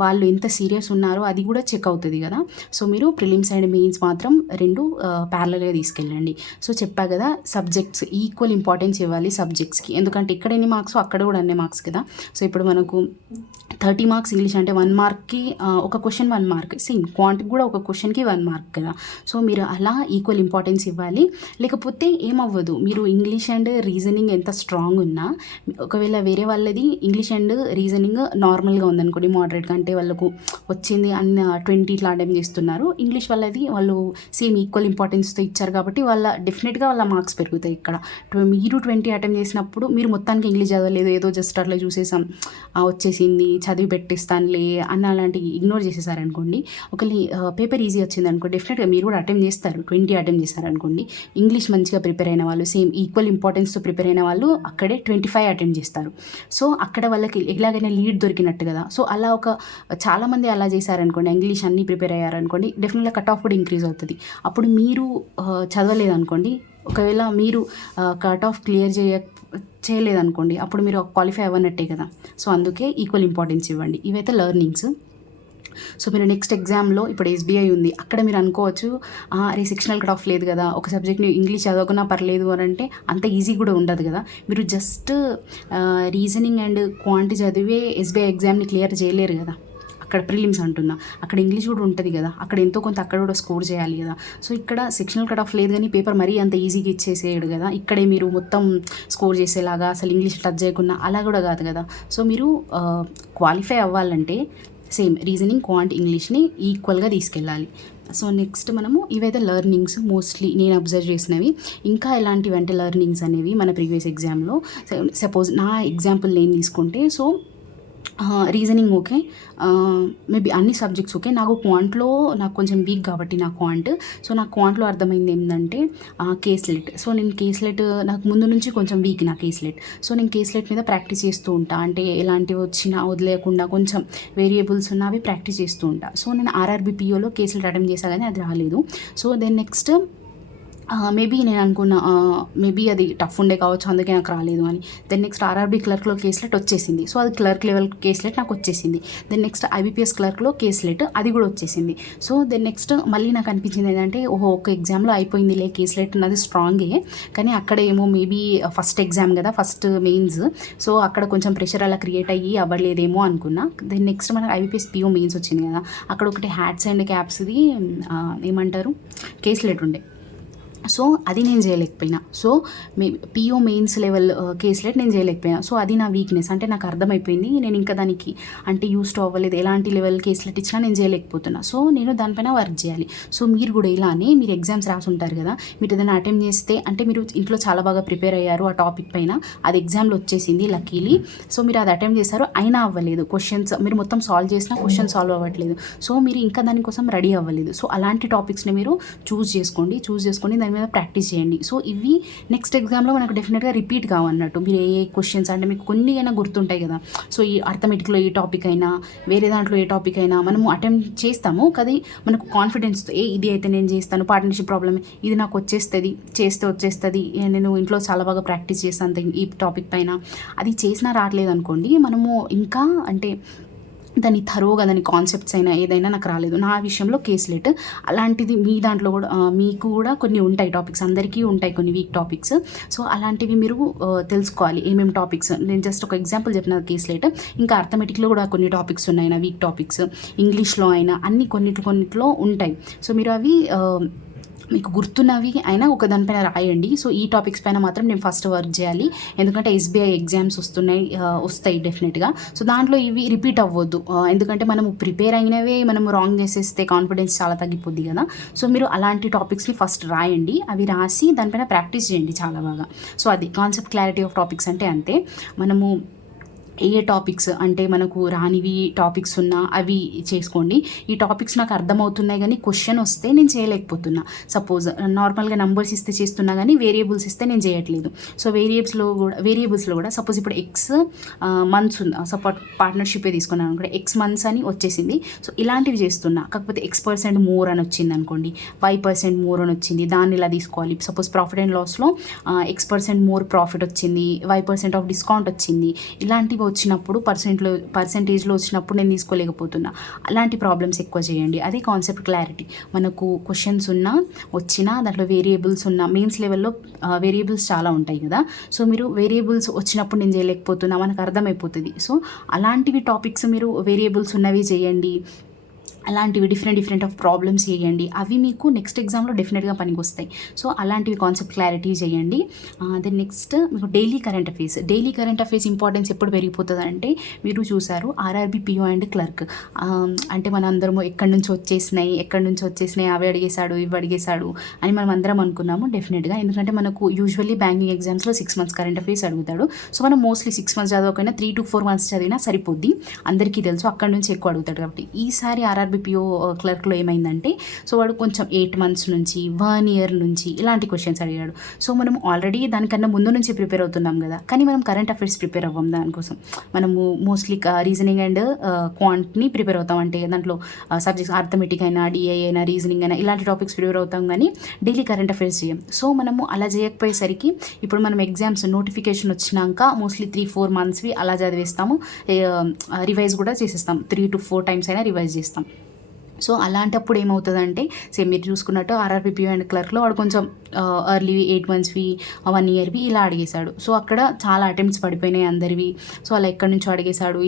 వాళ్ళు ఎంత సీరియస్ ఉన్నారో అది కూడా చెక్ అవుతుంది కదా. సో మీరు ప్రిలిమ్స్ అండ్ మెయిన్స్ మాత్రం 2 ప్యారలల్గా తీసుకెళ్ళండి. సో చెప్పా కదా, సబ్జెక్ట్స్ ఈక్వల్ ఇంపార్టెన్స్ ఇవ్వాలి సబ్జెక్ట్స్కి, ఎందుకంటే ఇక్కడ ఎన్ని మార్క్స్ అక్కడ కూడా అన్ని మార్క్స్ కదా. సో ఇప్పుడు మనకు 30 marks ఇంగ్లీష్ అంటే 1 markకి ఒక క్వశ్చన్ 1 mark, సేమ్ క్వాంటికి కూడా ఒక క్వశ్చన్కి 1 mark కదా. సో మీరు అలా ఈక్వల్ ఇంపార్టెన్స్ ఇవ్వాలి. లేకపోతే ఏమవ్వదు, మీరు ఇంగ్లీష్ అండ్ రీజనింగ్ ఎంత స్ట్రాంగ్ ఉన్నా, ఒకవేళ వేరే వాళ్ళది ఇంగ్లీష్ అండ్ రీజనింగ్ నార్మల్గా ఉందనుకోండి, మోడరేట్గా అంటే వాళ్ళకు వచ్చింది అన్న 20 ఇట్లా అటెంప్ట్ చేస్తున్నారు, ఇంగ్లీష్ వాళ్ళది వాళ్ళు సేమ్ ఈక్వల్ ఇంపార్టెన్స్తో ఇచ్చారు కాబట్టి వాళ్ళ డెఫినెట్గా వాళ్ళ మార్క్స్ పెరుగుతాయి. ఇక్కడ మీరు 20 అటెంప్ట్ చేసినప్పుడు మీరు మొత్తానికి ఇంగ్లీష్ చదవలేదు, ఏదో జస్ట్ అట్లా చూసేసాం, వచ్చేసింది చదివి పెట్టిస్తానులే అన్న అలాంటి ఇగ్నోర్ చేసేసారనుకోండి, ఒకవేళ పేపర్ ఈజీ వచ్చింది అనుకో, డెఫినెట్గా మీరు కూడా అటెంప్ట్ చేస్తారు. 20 అటెంప్ట్ చేస్తారనుకోండి, ఇంగ్లీష్ మంచిగా ప్రిపేర్ అయిన వాళ్ళు, సేమ్ ఈక్వల్ ఇంపార్టెన్స్తో ప్రిపేర్ అయిన వాళ్ళు అక్కడే 25 అటెంప్ట్ చేస్తారు. సో అక్కడ వాళ్ళకి ఎలాగైనా లీడ్ దొరికినట్టు కదా. సో అలా చాలామంది అలా చేశారనుకోండి, ఇంగ్లీష్ అన్నీ ప్రిపేర్ అయ్యారనుకోండి, డెఫినెట్గా కట్ ఆఫ్ కూడా ఇంక్రీజ్ అవుతుంది. అప్పుడు మీరు చదవలేదనుకోండి, ఒకవేళ మీరు కట్ ఆఫ్ క్లియర్ చేయలేదనుకోండి, అప్పుడు మీరు క్వాలిఫై అవ్వనట్టే కదా. సో అందుకే ఈక్వల్ ఇంపార్టెన్స్ ఇవ్వండి. ఇవైతే లెర్నింగ్స్. సో మీరు నెక్స్ట్ ఎగ్జామ్లో ఇప్పుడు ఎస్బీఐ ఉంది, అక్కడ మీరు అనుకోవచ్చు అరే సెక్షనల్ కట్ ఆఫ్ లేదు కదా, ఒక సబ్జెక్ట్ని ఇంగ్లీష్ చదవకున్నా పర్లేదు అని అంటే అంత ఈజీ కూడా ఉండదు కదా. మీరు జస్ట్ రీజనింగ్ అండ్ క్వాంటి చదివే ఎస్బీఐ ఎగ్జామ్ని క్లియర్ చేయలేరు కదా. అక్కడ ప్రిలిమ్స్ అంటున్నా, అక్కడ ఇంగ్లీష్ కూడా ఉంటుంది కదా, అక్కడ ఎంతో కొంత అక్కడ కూడా స్కోర్ చేయాలి కదా. సో ఇక్కడ సెక్షనల్ కట్ ఆఫ్ లేదు కానీ పేపర్ మరీ అంత ఈజీగా ఇచ్చేసేయడు కదా, ఇక్కడే మీరు మొత్తం స్కోర్ చేసేలాగా అసలు ఇంగ్లీష్ టచ్ చేయకుండా అలా కూడా కాదు కదా. సో మీరు క్వాలిఫై అవ్వాలంటే సేమ్ రీజనింగ్ క్వాంట్ ఇంగ్లీష్ని ఈక్వల్గా తీసుకెళ్ళాలి. సో నెక్స్ట్ మనము ఇవైతే లెర్నింగ్స్ మోస్ట్లీ నేను అబ్జర్వ్ చేసినవి. ఇంకా ఎలాంటివి అంటే లెర్నింగ్స్ అనేవి మన ప్రీవియస్ ఎగ్జామ్లో, సపోజ్ నా ఎగ్జాంపుల్ నేను తీసుకుంటే, సో రీజనింగ్ ఓకే, మేబీ అన్ని సబ్జెక్ట్స్ ఓకే. నాకు క్వాంట్లో నాకు కొంచెం వీక్ కాబట్టి నా క్వాంట్. సో నాకు క్వాంట్లో అర్థమైంది ఏంటంటే కేస్లెట్. సో నేను కేస్లెట్ నాకు ముందు నుంచి కొంచెం వీక్ నా కేస్లెట్. సో నేను కేస్లెట్ మీద ప్రాక్టీస్ చేస్తూ ఉంటా. అంటే ఎలాంటివి వచ్చినా వదిలేయకుండా కొంచెం వేరియబుల్స్ ఉన్నవి ప్రాక్టీస్ చేస్తూ ఉంటా. సో నేను ఆర్ఆర్బీ పిఓలో కేస్లెట్ అటెంప్ట్ చేశా కానీ అది రాలేదు. సో దెన్ నెక్స్ట్ మేబీ నేను అనుకున్న మేబీ అది టఫ్ ఉండే కావచ్చు, అందుకే నాకు రాలేదు అని. దెన్ నెక్స్ట్ ఆర్ఆర్బీ క్లర్క్లో కేస్లెట్ వచ్చేసింది. సో అది క్లర్క్ లెవెల్ కేస్లెట్ నాకు వచ్చేసింది. దెన్ నెక్స్ట్ ఐబీపీఎస్ క్లర్క్లో కేస్లెట్ అది కూడా వచ్చేసింది. సో దెన్ నెక్స్ట్ మళ్ళీ నాకు అనిపించింది ఏంటంటే ఓహో ఒక ఎగ్జామ్లో అయిపోయిందిలే కేస్లెట్ అన్నది స్ట్రాంగే, కానీ అక్కడ ఏమో మేబీ ఫస్ట్ ఎగ్జామ్ కదా, ఫస్ట్ మెయిన్స్, సో అక్కడ కొంచెం ప్రెషర్ అలా క్రియేట్ అయ్యి అవ్వలేదేమో అనుకున్నా. దెన్ నెక్స్ట్ మనకు ఐబీపీఎస్ పిఓ మెయిన్స్ వచ్చింది కదా, అక్కడ ఒకటి హ్యాట్స్ అండ్ క్యాప్స్ది ఏమంటారు కేస్లెట్ ఉండే. సో అది నేను చేయలేకపోయినా. So PO mains level caselet నేను చేయలేకపోయినా. సో అది నా వీక్నెస్. అంటే నాకు అర్థమైపోయింది నేను ఇంకా దానికి అంటే యూస్ టు అవ్వలేదు, ఎలాంటి లెవెల్ కేస్లెట్ ఇచ్చినా నేను చేయలేకపోతున్నా. సో నేను దానిపైన వర్క్ చేయాలి. సో మీరు కూడా ఇలానే మీరు ఎగ్జామ్స్ రాసి ఉంటారు కదా, మీరు ఏదైనా అటెంప్ట్ చేస్తే అంటే మీరు ఇంట్లో చాలా బాగా ప్రిపేర్ అయ్యారు ఆ టాపిక్ పైన, అది ఎగ్జామ్లో వచ్చేసింది లక్కీలీ. సో మీరు అది అటెంప్ట్ చేశారు అయినా అవ్వలేదు, క్వశ్చన్స్ మీరు మొత్తం సాల్వ్ చేసినా క్వశ్చన్ సాల్వ్ అవ్వట్లేదు. సో మీరు ఇంకా దానికోసం రెడీ అవ్వలేదు. సో అలాంటి టాపిక్స్ని మీరు చూస్ చేసుకొని దాని మీద ప్రాక్టీస్ చేయండి. సో ఇవి నెక్స్ట్ ఎగ్జామ్లో మనకు డెఫినెట్గా రిపీట్ కావన్నట్టు. మీరు ఏ క్వశ్చన్స్ అంటే మీకు కొన్ని అయినా గుర్తుంటాయి కదా. సో ఈ అర్థమెటిక్లో ఏ టాపిక్ అయినా వేరే దాంట్లో ఏ టాపిక్ అయినా మనము అటెంప్ట్ చేస్తాము కానీ మనకు కాన్ఫిడెన్స్తో ఇది అయితే నేను చేస్తాను, పార్ట్నర్షిప్ ప్రాబ్లమ్ ఇది నాకు వచ్చేస్తుంది, నేను ఇంట్లో చాలా బాగా ప్రాక్టీస్ చేస్తాను ఈ టాపిక్ పైన, అది చేసినా రావట్లేదు అనుకోండి, మనము ఇంకా అంటే దాని థరోగా దాని కాన్సెప్ట్స్ అయినా ఏదైనా నాకు రాలేదు. నా విషయంలో కేస్లెట్ అలాంటిది మీ దాంట్లో కూడా మీకు కూడా కొన్ని ఉంటాయి టాపిక్స్, అందరికీ ఉంటాయి కొన్ని వీక్ టాపిక్స్. సో అలాంటివి మీరు తెలుసుకోవాలి ఏమేమి టాపిక్స్. నేను జస్ట్ ఒక ఎగ్జాంపుల్ చెప్పిన కేస్లెట్, ఇంకా అర్థమెటిక్లో కూడా కొన్ని టాపిక్స్ ఉన్నాయి నా వీక్ టాపిక్స్, ఇంగ్లీష్లో అయినా అన్ని కొన్నిట్లో ఉంటాయి. సో మీరు అవి మీకు గుర్తున్నవి అయినా ఒక దానిపైన రాయండి. సో ఈ టాపిక్స్ పైన మాత్రం నేను ఫస్ట్ వర్క్ చేయాలి, ఎందుకంటే ఎస్బీఐ ఎగ్జామ్స్ వస్తాయి డెఫినెట్గా. సో దాంట్లో ఇవి రిపీట్ అవ్వద్దు, ఎందుకంటే మనము ప్రిపేర్ అయినవే మనము రాంగ్ చేసేస్తే కాన్ఫిడెన్స్ చాలా తగ్గిపోద్ది కదా. సో మీరు అలాంటి టాపిక్స్ని ఫస్ట్ రాయండి, అవి రాసి దానిపైన ప్రాక్టీస్ చేయండి చాలా బాగా. సో అది కాన్సెప్ట్ క్లారిటీ ఆఫ్ టాపిక్స్ అంటే అంతే. మనము ఏ టాపిక్స్ అంటే మనకు రానివి టాపిక్స్ ఉన్నా అవి చేసుకోండి. ఈ టాపిక్స్ నాకు అర్థమవుతున్నాయి కానీ క్వశ్చన్ వస్తే నేను చేయలేకపోతున్నా. సపోజ్ నార్మల్గా నంబర్స్ ఇస్తే చేస్తున్నా కానీ వేరియబుల్స్ ఇస్తే నేను చేయట్లేదు. సో వేరియబుల్స్లో కూడా సపోజ్ ఇప్పుడు ఎక్స్ మంత్స్ ఉంది, సపోర్ట్ పార్ట్నర్షిపే తీసుకున్నాను అనుకోండి, ఎక్స్ మంత్స్ అని వచ్చేసింది. సో ఇలాంటివి చేస్తున్నా, కాకపోతే X% మోర్ అని వచ్చింది అనుకోండి, Y% మోర్ అని వచ్చింది, దాన్ని ఇలా తీసుకోవాలి. సపోజ్ ప్రాఫిట్ అండ్ లాస్లో X% మోర్ ప్రాఫిట్ వచ్చింది, Y% ఆఫ్ డిస్కౌంట్ వచ్చింది, ఇలాంటివి వచ్చినప్పుడు పర్సెంటేజ్లో వచ్చినప్పుడు నేను తీసుకోలేకపోతున్నా. అలాంటి ప్రాబ్లమ్స్ ఎక్కువ చేయండి. అదే కాన్సెప్ట్ క్లారిటీ. మనకు క్వశ్చన్స్ వచ్చినా దాంట్లో వేరియబుల్స్ మెయిన్స్ లెవెల్లో వేరియబుల్స్ చాలా ఉంటాయి కదా. సో మీరు వేరియబుల్స్ వచ్చినప్పుడు నేను చేయలేకపోతున్నా మనకు అర్థమైపోతుంది. సో అలాంటివి టాపిక్స్ మీరు వేరియబుల్స్ ఉన్నవి చేయండి, అలాంటివి డిఫరెంట్ ఆఫ్ ప్రాబ్లమ్స్ చేయండి, అవి మీకు నెక్స్ట్ ఎగ్జామ్లో డెఫినెట్గా పనికి వస్తాయి. సో అలాంటివి కాన్సెప్ట్ క్లారిటీ చేయండి. దెన్ నెక్స్ట్ మీకు డైలీ కరెంట్ అఫైర్స్ ఇంపార్టెన్స్ ఎప్పుడు పెరిగిపోతుంది అంటే, మీరు చూసారు ఆర్ఆర్బీ పిఓ అండ్ క్లర్క్ అంటే మన అందరము ఎక్కడి నుంచి వచ్చేసినాయి అవి అడిగేశాడు ఇవి అడిగేశాడు అని మనం అందరం అనుకున్నాము. డెఫినెట్గా ఎందుకంటే మనకు యూజువల్లీ బ్యాంకింగ్ ఎగ్జామ్స్లో 6 months కరెంట్ అఫైర్స్ అడుగుతాడు. సో మనం మోస్ట్లీ 6 months చదవకపోయినా 3 to 4 months చదివినా సరిపోద్ది, అందరికీ తెలుసు, అక్కడి నుంచి ఎక్కువ అడుగుతాడు. కాబట్టి ఈసారి ఆర్ఆర్బీ పిఓ క్లర్క్లో ఏమైందంటే, సో వాడు కొంచెం 8 months నుంచి 1 year నుంచి ఇలాంటి క్వశ్చన్స్ అడిగాడు. సో మనం ఆల్రెడీ దానికన్నా ముందు నుంచి ప్రిపేర్ అవుతున్నాం కదా, కానీ మనం కరెంట్ అఫైర్స్ ప్రిపేర్ అవ్వం. దానికోసం మనము మోస్ట్లీ రీజనింగ్ అండ్ క్వాంట్ని ప్రిపేర్ అవుతాం. అంటే దాంట్లో సబ్జెక్ట్స్ అర్థమెటిక్ అయినా డిఐ అయినా రీజనింగ్ అయినా ఇలాంటి టాపిక్స్ ప్రిపేర్ అవుతాం, కానీ డైలీ కరెంట్ అఫైర్స్ చేయం. సో మనము అలా చేయకపోయేసరికి ఇప్పుడు మనం ఎగ్జామ్స్ నోటిఫికేషన్ వచ్చినాక మోస్ట్లీ 3-4 monthsవి అలా చదివేస్తాము, రివైజ్ కూడా చేసేస్తాం, 3 to 4 times అయినా రివైజ్ చేస్తాం. సో అలాంటప్పుడు ఏమవుతుందంటే, సేమ్ మీరు చూసుకున్నట్టు ఆర్ఆర్బీ పిఓ అండ్ క్లర్క్లో వాడు కొంచెం ఎర్లీ 8 monthsవి 1 yearవి ఇలా అడిగేశాడు. సో అక్కడ చాలా అటెంప్ట్స్ పడిపోయినాయి అందరివి. సో అలా ఎక్కడి నుంచో అడిగేశాడు,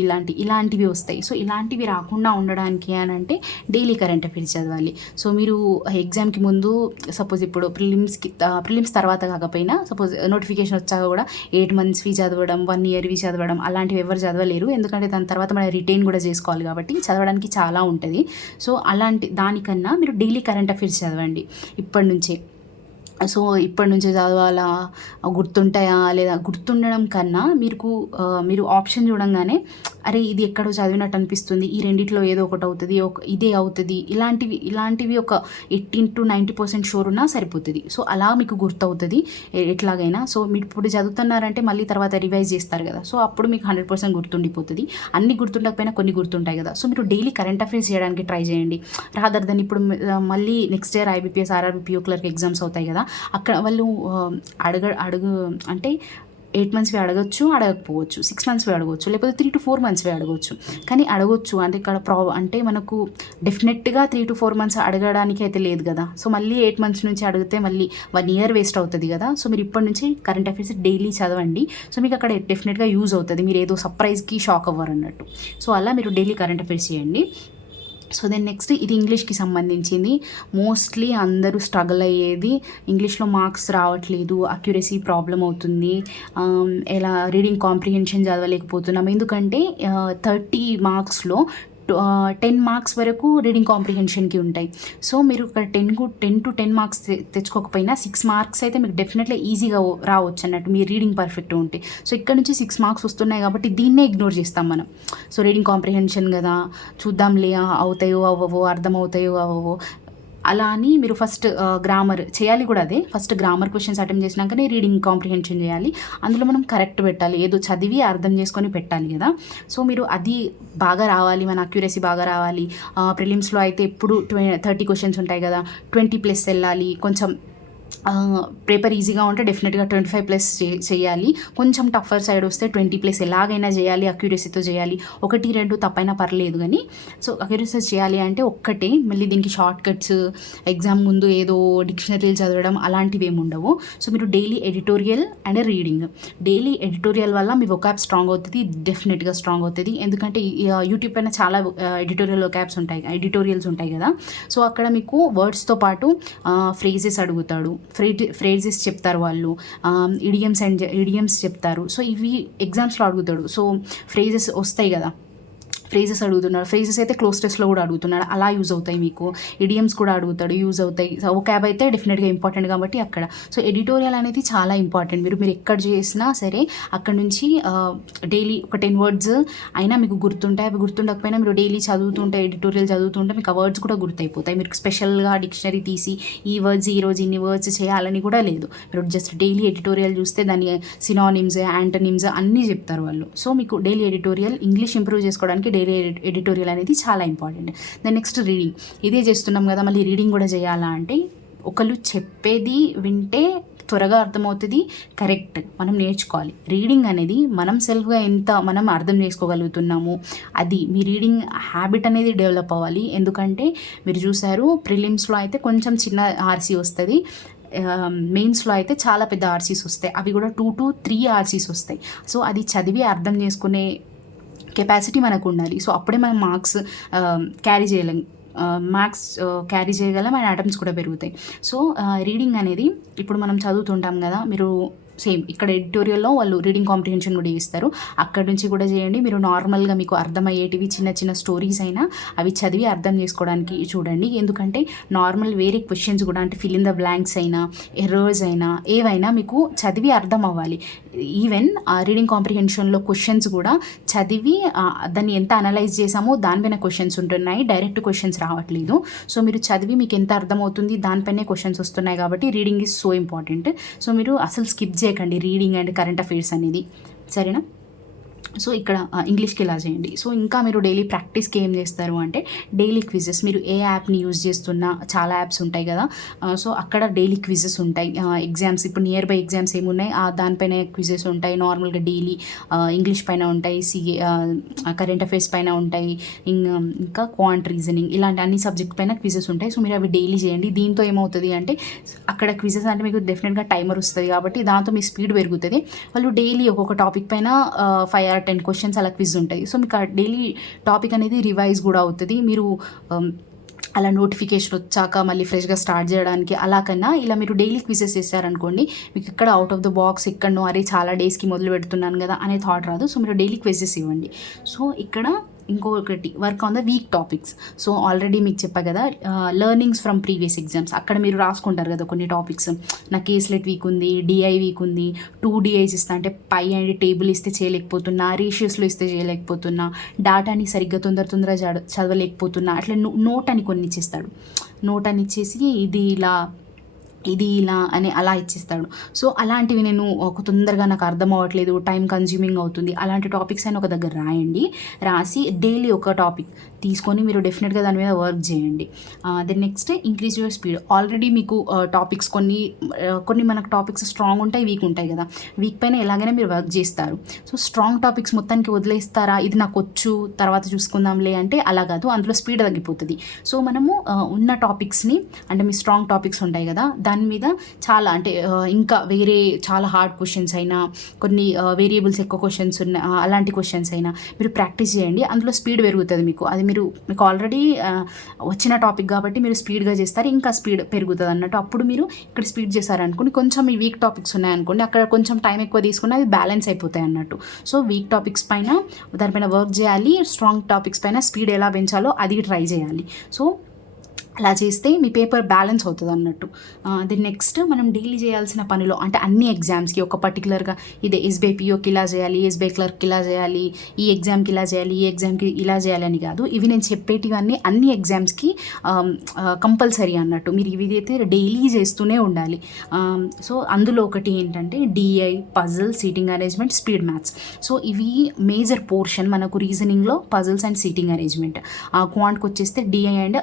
ఇలాంటివి వస్తాయి. సో ఇలాంటివి రాకుండా ఉండడానికి అని అంటే డైలీ కరెంట్ అఫైర్స్ చదవాలి. సో మీరు ఎగ్జామ్కి ముందు సపోజ్ ఇప్పుడు ప్రిలిమ్స్ తర్వాత కాకపోయినా సపోజ్ నోటిఫికేషన్ వచ్చాక కూడా 8 monthsవి చదవడం 1 yearవి చదవడం అలాంటివి ఎవరు చదవలేరు, ఎందుకంటే దాని తర్వాత మనం రిటైన్ కూడా చేసుకోవాలి కాబట్టి చదవడానికి చాలా ఉంటుంది. సో అలాంటి దానికన్నా మీరు డైలీ కరెంట్ అఫైర్స్ చదవండి ఇప్పటి నుంచే. సో ఇప్పటి నుంచి చదవాలా, గుర్తుంటాయా లేదా, గుర్తుండడం కన్నా మీరు ఆప్షన్ చూడంగానే అరే ఇది ఎక్కడో చదివినట్టు అనిపిస్తుంది, ఈ రెండిట్లో ఏదో ఒకటి అవుతుంది, ఇదే అవుతుంది, ఇలాంటివి ఒక 80-90% షూర్ ఉన్నా సరిపోతుంది. సో అలా మీకు గుర్తవుతుంది ఎట్లాగైనా. సో మీరు ఇప్పుడు చదువుతున్నారంటే మళ్ళీ తర్వాత రివైజ్ చేస్తారు కదా, సో అప్పుడు మీకు 100% గుర్తుండిపోతుంది. అన్ని గుర్తుండకపోయినా కొన్ని గుర్తుంటాయి కదా. సో మీరు డైలీ కరెంట్ అఫైర్స్ చేయడానికి ట్రై చేయండి, రాదర్ దెన్ ఇప్పుడు మళ్ళీ next year IBPS RRB PO clerk exams అవుతాయి కదా, అక్కడ వాళ్ళు అడుగు అంటే 8 months అడగచ్చు, అడగకపోవచ్చు, 6 months అడగవచ్చు, లేకపోతే 3 to 4 months అడగవచ్చు. కానీ అడగొచ్చు అంటే ఇక్కడ అంటే మనకు డెఫినెట్గా 3 to 4 months అడగడానికి అయితే లేదు కదా. సో మళ్ళీ 8 months నుంచి అడిగితే మళ్ళీ 1 year వేస్ట్ అవుతుంది కదా. సో మీరు ఇప్పటి నుంచి కరెంట్ అఫైర్స్ డైలీ చదవండి. సో మీకు అక్కడ డెఫినెట్గా యూజ్ అవుతుంది, మీరు ఏదో సర్ప్రైజ్కి షాక్ అవ్వరు అన్నట్టు. సో అలా మీరు డైలీ కరెంట్ అఫైర్స్ చేయండి. సో దెన్ నెక్స్ట్ ఇది ఇంగ్లీష్కి సంబంధించింది. మోస్ట్లీ అందరూ స్ట్రగుల్ అయ్యేది ఇంగ్లీష్లో మార్క్స్ రావట్లేదు, అక్యురసీ ప్రాబ్లం అవుతుంది, ఎలా రీడింగ్ కాంప్రిహెన్షన్ చదవలేకపోతున్నాం. ఎందుకంటే 30 మార్క్స్లో 10 marks వరకు రీడింగ్ కాంప్రిహెన్షన్కి ఉంటాయి. సో మీరు ఇక్కడ 10 to 10 marks తెచ్చుకోకపోయినా 6 marks అయితే మీకు డెఫినెట్లీ ఈజీగా రావచ్చు అన్నట్టు, మీ రీడింగ్ పర్ఫెక్ట్ ఉంటే. సో ఇక్కడ నుంచి 6 marks వస్తున్నాయి కాబట్టి దీన్నే ఇగ్నోర్ చేస్తాం మనం. సో రీడింగ్ కాంప్రిహెన్షన్ కదా, చూద్దాంలే అవుతాయో అవ్వవో, అర్థమవుతాయో అవ్వవో అలా అని మీరు ఫస్ట్ గ్రామర్ చేయాలి కూడా. అదే ఫస్ట్ గ్రామర్ క్వశ్చన్స్ అటెంప్ట్ చేసినాకనే రీడింగ్ కాంప్రిహెన్షన్ చేయాలి. అందులో మనం కరెక్ట్ పెట్టాలి, ఏదో చదివి అర్థం చేసుకొని పెట్టాలి కదా. సో మీరు అది బాగా రావాలి, మన అక్యురసీ బాగా రావాలి. ప్రిలిమ్స్లో అయితే ఎప్పుడు 30 questions ఉంటాయి కదా, 20+ వెళ్ళాలి. కొంచెం పేపర్ ఈజీగా ఉంటే డెఫినెట్గా 25+ చేయాలి. కొంచెం టఫర్ సైడ్ వస్తే 20+ ఎలాగైనా చేయాలి, అక్యురసీతో చేయాలి. 1-2 తప్పైనా పర్లేదు కానీ సో అక్యురసీ చేయాలి అంటే ఒక్కటే. మళ్ళీ దీనికి షార్ట్ కట్స్, ఎగ్జామ్ ముందు ఏదో డిక్షనరీలు చదవడం అలాంటివి ఏమి ఉండవు. సో మీరు daily editorial and reading, daily editorial వల్ల మీ వొకాబ్ స్ట్రాంగ్ అవుతుంది, డెఫినెట్గా స్ట్రాంగ్ అవుతుంది. ఎందుకంటే యూట్యూబ్ పైన చాలా ఎడిటోరియల్స్ ఉంటాయి కదా. సో అక్కడ మీకు వర్డ్స్తో పాటు ఫ్రేజెస్ అడుగుతాడు, ఫ్రేజెస్ చెప్తారు వాళ్ళు, ఇడియమ్స్ చెప్తారు. సో ఇవి ఎగ్జామ్స్లో అడుగుతాడు. సో ఫ్రేజెస్ వస్తాయి కదా, ఫ్రేజెస్ అడుగుతున్నాడు, ఫ్రేజెస్ అయితే క్లోజ్ టెస్ట్లో కూడా అడుగుతున్నాడు, అలా యూజ్ అవుతాయి మీకు. ఇడియమ్స్ కూడా అడుగుతాడు, యూజ్ అవుతాయి. వొకాబ్ అయితే డెఫినెట్గా ఇంపార్టెంట్ కాబట్టి అక్కడ. సో ఎడిటోరియల్ అనేది చాలా ఇంపార్టెంట్. మీరు ఎక్కడ చేసినా సరే అక్కడ నుంచి డైలీ ఒక 10 words అయినా మీకు గుర్తుంటాయి. అవి గుర్తుండకపోయినా మీరు డైలీ చదువుతుంటే, ఎడిటోరియల్ చదువుతుంటే మీకు ఆ వర్డ్స్ కూడా గుర్తయిపోతాయి. మీరు స్పెషల్గా డిక్షనరీ తీసి ఈ వర్డ్స్ ఈరోజు ఇన్ని వర్డ్స్ చేయాలని కూడా లేదు. మీరు జస్ట్ డైలీ ఎడిటోరియల్ చూస్తే దాని సినానిమ్స్, యాంటనిమ్స్ అన్నీ చెప్తారు వాళ్ళు. సో మీకు డైలీ ఎడిటోరియల్, ఇంగ్లీష్ ఇంప్రూవ్ చేసుకోవడానికి డైలీ ఎడిటోరియల్ అనేది చాలా ఇంపార్టెంట్. దెన్ నెక్స్ట్ రీడింగ్, ఇదే చేస్తున్నాం కదా మళ్ళీ రీడింగ్ కూడా చేయాలా అంటే, ఒకళ్ళు చెప్పేది వింటే త్వరగా అర్థమవుతుంది, కరెక్ట్ మనం నేర్చుకోవాలి. రీడింగ్ అనేది మనం సెల్ఫ్గా ఎంత మనం అర్థం చేసుకోగలుగుతున్నాము, అది మీ రీడింగ్ హ్యాబిట్ అనేది డెవలప్ అవ్వాలి. ఎందుకంటే మీరు చూసారు ప్రిలిమ్స్లో అయితే కొంచెం చిన్న ఆర్సీ వస్తుంది, మెయిన్స్లో అయితే చాలా పెద్ద ఆర్సీస్ వస్తాయి, అవి కూడా 2 to 3 ఆర్సీస్ వస్తాయి. సో అది చదివి అర్థం చేసుకునే కెపాసిటీ మనకు ఉండాలి. సో అప్పుడే మనం మార్క్స్ క్యారీ చేయగలం అండ్ అటెంప్ట్స్ కూడా పెరుగుతాయి. సో రీడింగ్ అనేది ఇప్పుడు మనం చదువుతుంటాం కదా, మీరు సేమ్ ఇక్కడ ఎడిటోరియల్లో వాళ్ళు రీడింగ్ కాంప్రిహెన్షన్ కూడా ఇస్తారు, అక్కడ నుంచి కూడా చేయండి. మీరు నార్మల్గా మీకు అర్థమయ్యేటివి చిన్న చిన్న స్టోరీస్ అయినా అవి చదివి అర్థం చేసుకోవడానికి చూడండి. ఎందుకంటే నార్మల్ వేరే క్వశ్చన్స్ కూడా, అంటే ఫిల్ ఇన్ ద బ్లాంక్స్ అయినా, ఎర్రర్స్ అయినా, ఏవైనా మీకు చదివి అర్థం అవ్వాలి. ఈవెన్ రీడింగ్ కాంప్రిహెన్షన్లో క్వశ్చన్స్ కూడా చదివి దాన్ని ఎంత అనలైజ్ చేసామో దానిపైన క్వశ్చన్స్ ఉంటున్నాయి, డైరెక్ట్ క్వశ్చన్స్ రావట్లేదు. సో మీరు చదివి మీకు ఎంత అర్థమవుతుంది దానిపైనే క్వశ్చన్స్ వస్తున్నాయి కాబట్టి reading is so important. So మీరు అసలు స్కిప్ చేయకండి రీడింగ్ అండ్ కరెంట్ అఫైర్స్ అనేది, సరేనా. సో ఇక్కడ ఇంగ్లీష్కి ఇలా చేయండి. సో ఇంకా మీరు డైలీ ప్రాక్టీస్కి ఏం చేస్తారు అంటే డైలీ క్విజెస్, మీరు ఏ యాప్ని యూజ్ చేస్తున్నా చాలా యాప్స్ ఉంటాయి కదా, సో అక్కడ డైలీ క్విజెస్ ఉంటాయి. ఎగ్జామ్స్ ఇప్పుడు నియర్ బై ఎగ్జామ్స్ ఏమున్నాయి దానిపైన క్విజెస్ ఉంటాయి. నార్మల్గా డైలీ ఇంగ్లీష్ పైన ఉంటాయి, కరెంట్ అఫైర్స్ పైన ఉంటాయి, ఇంకా క్వాంట్ రీజనింగ్, ఇలాంటి అన్ని సబ్జెక్ట్ పైన క్విజెస్ ఉంటాయి. సో మీరు అవి డైలీ చేయండి. దీంతో ఏమవుతుంది అంటే అక్కడ క్విజెస్ అంటే మీకు డెఫినెట్గా టైమర్ వస్తుంది కాబట్టి దాంతో మీ స్పీడ్ పెరుగుతుంది. వాళ్ళు డైలీ ఒక్కొక్క టాపిక్ పైన 5 or 10 questions అలా క్విజ్ ఉంటాయి. సో మీకు ఆ డైలీ టాపిక్ అనేది రివైజ్ కూడా అవుతుంది. మీరు అలా నోటిఫికేషన్ వచ్చాక మళ్ళీ ఫ్రెష్గా స్టార్ట్ చేయడానికి అలా కన్నా ఇలా మీరు డైలీ క్విజెస్ చేశారనుకోండి, మీకు ఇక్కడ అవుట్ ఆఫ్ ద బాక్స్ ఎక్కడనో అరే చాలా డేస్కి మొదలు పెడుతున్నాను కదా అనే థాట్ రాదు. సో మీరు డైలీ క్విజెస్ ఇవ్వండి. సో ఇక్కడ ఇంకొకటి work on the week topics. So already మీకు చెప్పా కదా, లెర్నింగ్స్ ఫ్రమ్ ప్రీవియస్ ఎగ్జామ్స్, అక్కడ మీరు రాసుకుంటారు కదా కొన్ని టాపిక్స్. నా కేస్లెట్ వీక్ ఉంది, డిఐ వీక్ ఉంది, 2 డిఐస్ ఇస్తా అంటే పై అండ్ టేబుల్ ఇస్తే చేయలేకపోతున్నా, రేషియోస్లో ఇస్తే చేయలేకపోతున్నా, డాటాని సరిగ్గా తొందరగా చదవలేకపోతున్నా, అట్లా నోట్ అని కొన్ని ఇచ్చేస్తాడు. నోట్ అని ఇచ్చేసి ఇది ఇలా అని అలా ఇచ్చేస్తాడు. సో అలాంటివి నేను ఒక తొందరగా నాకు అర్థం అవ్వట్లేదు, టైం కన్జ్యూమింగ్ అవుతుంది, అలాంటి టాపిక్స్ అని ఒక దగ్గర రాయండి. రాసి డైలీ ఒక టాపిక్ తీసుకొని మీరు డెఫినెట్గా దాని మీద వర్క్ చేయండి. Then next increase your speed. Already మీకు టాపిక్స్ కొన్ని మనకు టాపిక్స్ స్ట్రాంగ్ ఉంటాయి, వీక్ ఉంటాయి కదా. వీక్ పైన ఎలాగైనా మీరు వర్క్ చేస్తారు. సో స్ట్రాంగ్ టాపిక్స్ మొత్తానికి వదిలేస్తారా, ఇది నాకు వచ్చు తర్వాత చూసుకుందాంలే అంటే అలా కాదు, అందులో స్పీడ్ తగ్గిపోతుంది. సో మనము ఉన్న టాపిక్స్ని, అంటే మీ స్ట్రాంగ్ టాపిక్స్ ఉంటాయి కదా, దాని మీద చాలా అంటే ఇంకా వేరే చాలా హార్డ్ క్వశ్చన్స్ అయినా, కొన్ని వేరియబుల్స్ ఎక్కువ క్వశ్చన్స్ ఉన్న అలాంటి క్వశ్చన్స్ అయినా మీరు ప్రాక్టీస్ చేయండి. అందులో స్పీడ్ పెరుగుతుంది మీకు. అది మీకు ఆల్రెడీ వచ్చిన టాపిక్ కాబట్టి మీరు స్పీడ్గా చేస్తారు, ఇంకా స్పీడ్ పెరుగుతుంది అన్నట్టు. అప్పుడు మీరు ఇక్కడ స్పీడ్ చేశారనుకోండి, కొంచెం ఈ వీక్ టాపిక్స్ ఉన్నాయనుకోండి, అక్కడ కొంచెం టైం ఎక్కువ తీసుకుని అవి బ్యాలెన్స్ అయిపోతాయి అన్నట్టు. సో వీక్ టాపిక్స్ పైన దానిపైన వర్క్ చేయాలి, స్ట్రాంగ్ టాపిక్స్ పైన స్పీడ్ ఎలా పెంచాలో అది ట్రై చేయాలి. సో అలా చేస్తే మీ పేపర్ బ్యాలెన్స్ అవుతుంది అన్నట్టు. దెన్ నెక్స్ట్ మనం డైలీ చేయాల్సిన పనిలో, అంటే అన్ని ఎగ్జామ్స్కి ఒక పర్టికులర్గా ఇదే ఎస్బీఐ పిఓకి ఇలా చేయాలి, ఎస్బీఐ క్లర్క్కి ఇలా చేయాలి, ఈ ఎగ్జామ్కి ఇలా చేయాలి, ఈ ఎగ్జామ్కి ఇలా చేయాలి అని కాదు. ఇవి నేను చెప్పేటివన్నీ అన్ని ఎగ్జామ్స్కి కంపల్సరీ అన్నట్టు. మీరు ఇవి అయితే డైలీ చేస్తూనే ఉండాలి. సో అందులో ఒకటి ఏంటంటే DI, puzzle, seating arrangement, speed maths. So ఇవి మేజర్ పోర్షన్ మనకు రీజనింగ్లో, పజిల్స్ అండ్ సీటింగ్ అరేంజ్మెంట్. క్వాంట్కి వచ్చేస్తే డిఐ అండ్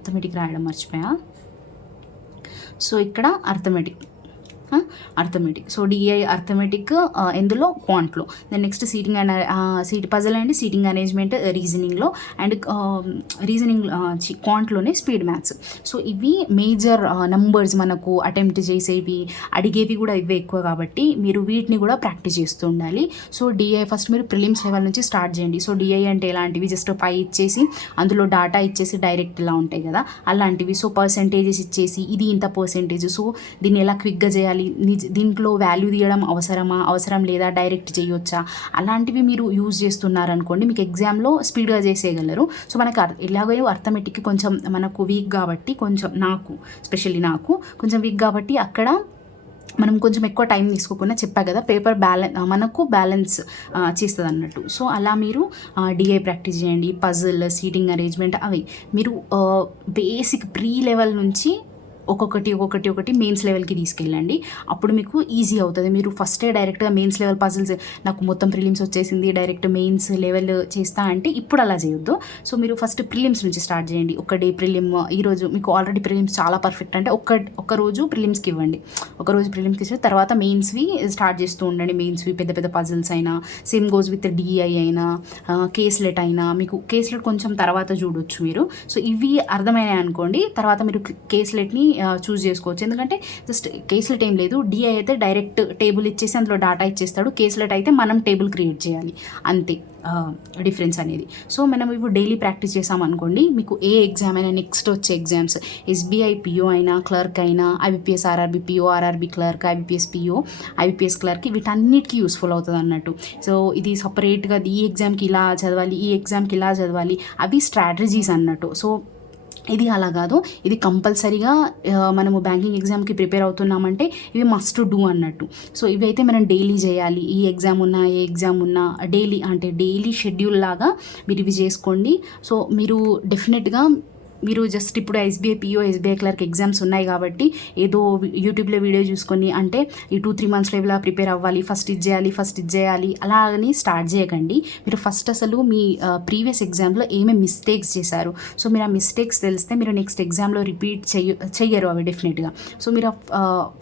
అర్థమెటిక్ రాయడం మర్చిపోయా. సో ఇక్కడ అర్థమెటిక్. సో డిఐ అర్థమెటిక్ ఎందులో, క్వాంట్లో. Then next seating and puzzle and seating arrangement రీజనింగ్లో, అండ్ రీజనింగ్ క్వాంట్లోనే స్పీడ్ మ్యాథ్స్. సో ఇవి మేజర్ నంబర్స్ మనకు అటెంప్ట్ చేసేవి, అడిగేవి కూడా ఇవే ఎక్కువ కాబట్టి మీరు వీటిని కూడా ప్రాక్టీస్ చేస్తూ ఉండాలి. సో డిఐ ఫస్ట్ మీరు ప్రిలిమ్స్ లెవెల్ నుంచి స్టార్ట్ చేయండి. సో డిఐ అంటే ఎలాంటివి, జస్ట్ పై ఇచ్చేసి అందులో డాటా ఇచ్చేసి డైరెక్ట్ ఇలా ఉంటాయి కదా అలాంటివి. సో పర్సెంటేజెస్ ఇచ్చేసి ఇది ఇంత పర్సెంటేజ్, సో దీన్ని ఎలా క్విక్గా చేయాలి, దీంట్లో వాల్యూ తీయడం అవసరం లేదా, డైరెక్ట్ చేయొచ్చా, అలాంటివి మీరు యూజ్ చేస్తున్నారనుకోండి, మీకు ఎగ్జామ్లో స్పీడ్గా చేసేయగలరు. సో మనకు ఎలాగో అర్థమెటిక్ కొంచెం మనకు వీక్ కాబట్టి, స్పెషల్లీ నాకు కొంచెం వీక్ కాబట్టి అక్కడ మనం కొంచెం ఎక్కువ టైం తీసుకోకుండా, చెప్పా కదా పేపర్ మనకు బ్యాలెన్స్ చేస్తుంది అన్నట్టు. సో అలా మీరు డిఐ ప్రాక్టీస్ చేయండి, పజిల్, సీటింగ్ అరేంజ్మెంట్, అవి మీరు బేసిక్ ప్రీ లెవెల్ నుంచి ఒక్కొక్కటి మెయిన్స్ లెవెల్కి తీసుకెళ్ళండి. అప్పుడు మీకు ఈజీ అవుతుంది. మీరు ఫస్టే డైరెక్ట్గా మెయిన్స్ లెవెల్ పజిల్స్ నాకు మొత్తం ప్రిలిమ్స్ వచ్చేసింది డైరెక్ట్ మెయిన్స్ లెవెల్ చేస్తా అంటే ఇప్పుడు అలా చేయొద్దు. సో మీరు ఫస్ట్ ప్రిలిమ్స్ నుంచి స్టార్ట్ చేయండి. ఒక డే ప్రిలిమ్, ఈరోజు మీకు ఆల్రెడీ ప్రిలిమ్స్ చాలా పర్ఫెక్ట్ అంటే ఒక రోజు ప్రిలిమ్స్కి ఇవ్వండి. తర్వాత మెయిన్స్వి స్టార్ట్ చేస్తూ ఉండండి. మెయిన్స్వి పెద్ద పెద్ద పజిల్స్ అయినా, సేమ్ గోజ్ విత్ డిఐ అయినా, కేస్లెట్ అయినా, మీకు కేస్లెట్ కొంచెం తర్వాత చూడొచ్చు మీరు. సో ఇవి అర్థమైనాయి అనుకోండి, తర్వాత మీరు కేస్లెట్ని చూస్ చేసుకోవచ్చు. ఎందుకంటే జస్ట్ కేస్లెట్ ఏం లేదు, డిఐ అయితే డైరెక్ట్ టేబుల్ ఇచ్చేసి అందులో డాటా ఇచ్చేస్తాడు, కేస్లెట్ అయితే మనం టేబుల్ క్రియేట్ చేయాలి, అంతే డిఫరెన్స్ అనేది. సో మనం ఇప్పుడు డైలీ ప్రాక్టీస్ చేసామనుకోండి, మీకు ఏ ఎగ్జామ్ అయినా, నెక్స్ట్ వచ్చే ఎగ్జామ్స్ ఎస్బీఐ పిఓ అయినా, క్లర్క్ అయినా, IBPS RRB PO, RRB clerk, IBPS PO, IBPS clerk, వీటన్నిటికీ యూస్ఫుల్ అవుతుంది అన్నట్టు. సో ఇది సపరేట్గా ఈ ఎగ్జామ్కి ఇలా చదవాలి, ఈ ఎగ్జామ్కి ఇలా చదవాలి, అవి స్ట్రాటజీస్ అన్నట్టు. సో ఇది అలా కాదు, ఇది కంపల్సరీగా మనము బ్యాంకింగ్ ఎగ్జామ్కి ప్రిపేర్ అవుతున్నామంటే ఇవి మస్ట్ డూ అన్నట్టు. సో ఇవి అయితే మనం డైలీ చేయాలి. ఏ ఎగ్జామ్ ఉన్నా డైలీ షెడ్యూల్ లాగా మీరు ఇవి చేసుకోండి. సో మీరు డెఫినెట్గా మీరు జస్ట్ ఇప్పుడు SBI PO, SBI clerk exams ఉన్నాయి కాబట్టి ఏదో యూట్యూబ్లో వీడియో చూసుకొని అంటే ఈ 2-3 మంత్స్లో ఇలా ప్రిపేర్ అవ్వాలి, ఫస్ట్ ఇది చేయాలి అలా అని స్టార్ట్ చేయకండి. మీరు ఫస్ట్ అసలు మీ ప్రీవియస్ ఎగ్జామ్లో ఏమేమి మిస్టేక్స్ చేశారు, సో మీరు ఆ మిస్టేక్స్ తెలిస్తే మీరు నెక్స్ట్ ఎగ్జామ్లో రిపీట్ చెయ్యరు అవి డెఫినెట్గా. సో మీరు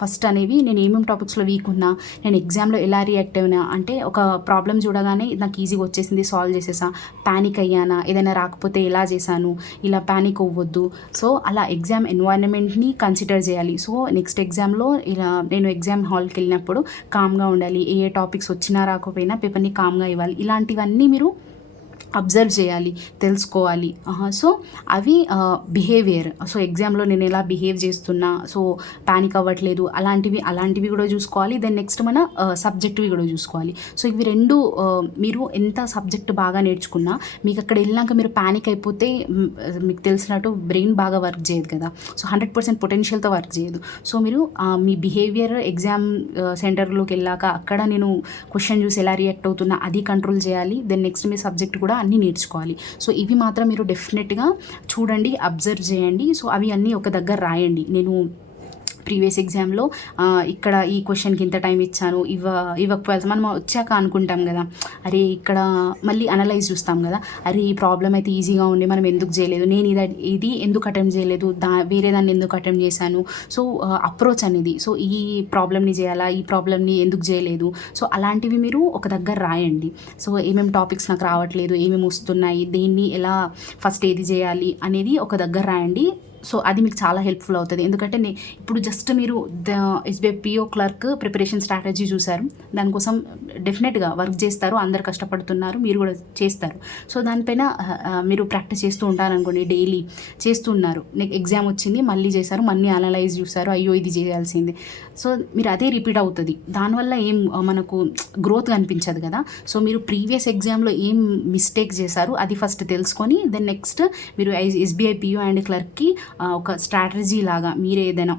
ఫస్ట్ అనేవి నేను ఏమేమి టాపిక్స్లో వీక్ ఉన్నా, నేను ఎగ్జామ్లో ఎలా రియాక్ట్ అయినా, అంటే ఒక ప్రాబ్లం చూడగానే నాకు ఈజీగా వచ్చేసింది, సాల్వ్ చేసేసా, ప్యానిక్ అయ్యానా, ఏదైనా రాకపోతే ఎలా చేశాను, ఇలా ప్యానిక్ అవ్వద్దు. సో అలా ఎగ్జామ్ ఎన్వైరన్మెంట్ని కన్సిడర్ చేయాలి. సో నెక్స్ట్ ఎగ్జామ్లో ఇలా నేను ఎగ్జామ్ హాల్కి వెళ్ళినప్పుడు కామ్గా ఉండాలి, ఏ టాపిక్స్ వచ్చినా రాకపోయినా పేపర్ని కామ్గా ఇవ్వాలి, ఇలాంటివన్నీ మీరు అబ్జర్వ్ చేయాలి, తెలుసుకోవాలి. సో అవి బిహేవియర్. సో ఎగ్జామ్లో నేను ఎలా బిహేవ్ చేస్తున్నా, సో పానిక్ అవ్వట్లేదు, అలాంటివి కూడా చూసుకోవాలి. దెన్ నెక్స్ట్ మన సబ్జెక్టివి కూడా చూసుకోవాలి. సో ఇవి రెండు మీరు ఎంత సబ్జెక్ట్ బాగా నేర్చుకున్నా మీకు అక్కడ వెళ్ళినాక మీరు పానిక్ అయిపోతే మీకు తెలిసినట్టు బ్రెయిన్ బాగా వర్క్ చేయదు కదా. సో 100% పొటెన్షియల్తో వర్క్ చేయదు. సో మీరు మీ బిహేవియర్ ఎగ్జామ్ సెంటర్లోకి వెళ్ళాక అక్కడ నేను క్వశ్చన్ చూసి ఎలా రియాక్ట్ అవుతున్నా అది కంట్రోల్ చేయాలి. దెన్ నెక్స్ట్ మీ సబ్జెక్ట్ కూడా అన్నీ నేర్చుకోవాలి. సో ఇవి మాత్రం మీరు డెఫినెట్గా చూడండి, అబ్జర్వ్ చేయండి. సో అవి అన్నీ ఒక దగ్గర రాయండి. నేను ప్రీవియస్ ఎగ్జామ్లో ఇక్కడ ఈ క్వశ్చన్కి ఇంత టైం ఇచ్చాను, ఇవ్వకపోతే మనం వచ్చాక అనుకుంటాం కదా, అరే ఇక్కడ మళ్ళీ అనలైజ్ చూస్తాం కదా, అరే ఈ ప్రాబ్లం అయితే ఈజీగా ఉండి మనం ఎందుకు చేయలేదు, నేను ఇది ఎందుకు అటెంప్ట్ చేయలేదు, వేరే దాన్ని ఎందుకు అటెంప్ట్ చేశాను. సో అప్రోచ్ అనేది, సో ఈ ప్రాబ్లమ్ని చేయాలా, ఈ ప్రాబ్లమ్ని ఎందుకు చేయలేదు. సో అలాంటివి మీరు ఒక దగ్గర రాయండి. సో ఏమేమి టాపిక్స్ నాకు రావట్లేదు, ఏమేమి వస్తున్నాయి, దేన్ని ఎలా ఫస్ట్ ఏది చేయాలి అనేది ఒక దగ్గర రాయండి. సో అది మీకు చాలా హెల్ప్ఫుల్ అవుతుంది. ఎందుకంటే ఇప్పుడు జస్ట్ మీరు SBI PO clerk preparation strategy చూసారు, దానికోసం డెఫినెట్గా వర్క్ చేస్తారు, అందరు కష్టపడుతున్నారు, మీరు కూడా చేస్తారు. సో దానిపైన మీరు ప్రాక్టీస్ చేస్తూ ఉంటారనుకోండి, డైలీ చేస్తున్నారు, ఎగ్జామ్ వచ్చింది మళ్ళీ చేశారు, మళ్ళీ అనలైజ్ చూసారు, అయ్యో ఇది చేయాల్సింది. సో మీరు అదే రిపీట్ అవుతుంది, దానివల్ల ఏం మనకు గ్రోత్ కనిపించదు కదా. సో మీరు ప్రీవియస్ ఎగ్జామ్లో ఏం మిస్టేక్స్ చేశారు అది ఫస్ట్ తెలుసుకొని దెన్ నెక్స్ట్ మీరు ఎస్బీఐ పిఓ అండ్ క్లర్క్కి ఒక స్ట్రాటజీ లాగా మీరు ఏదైనా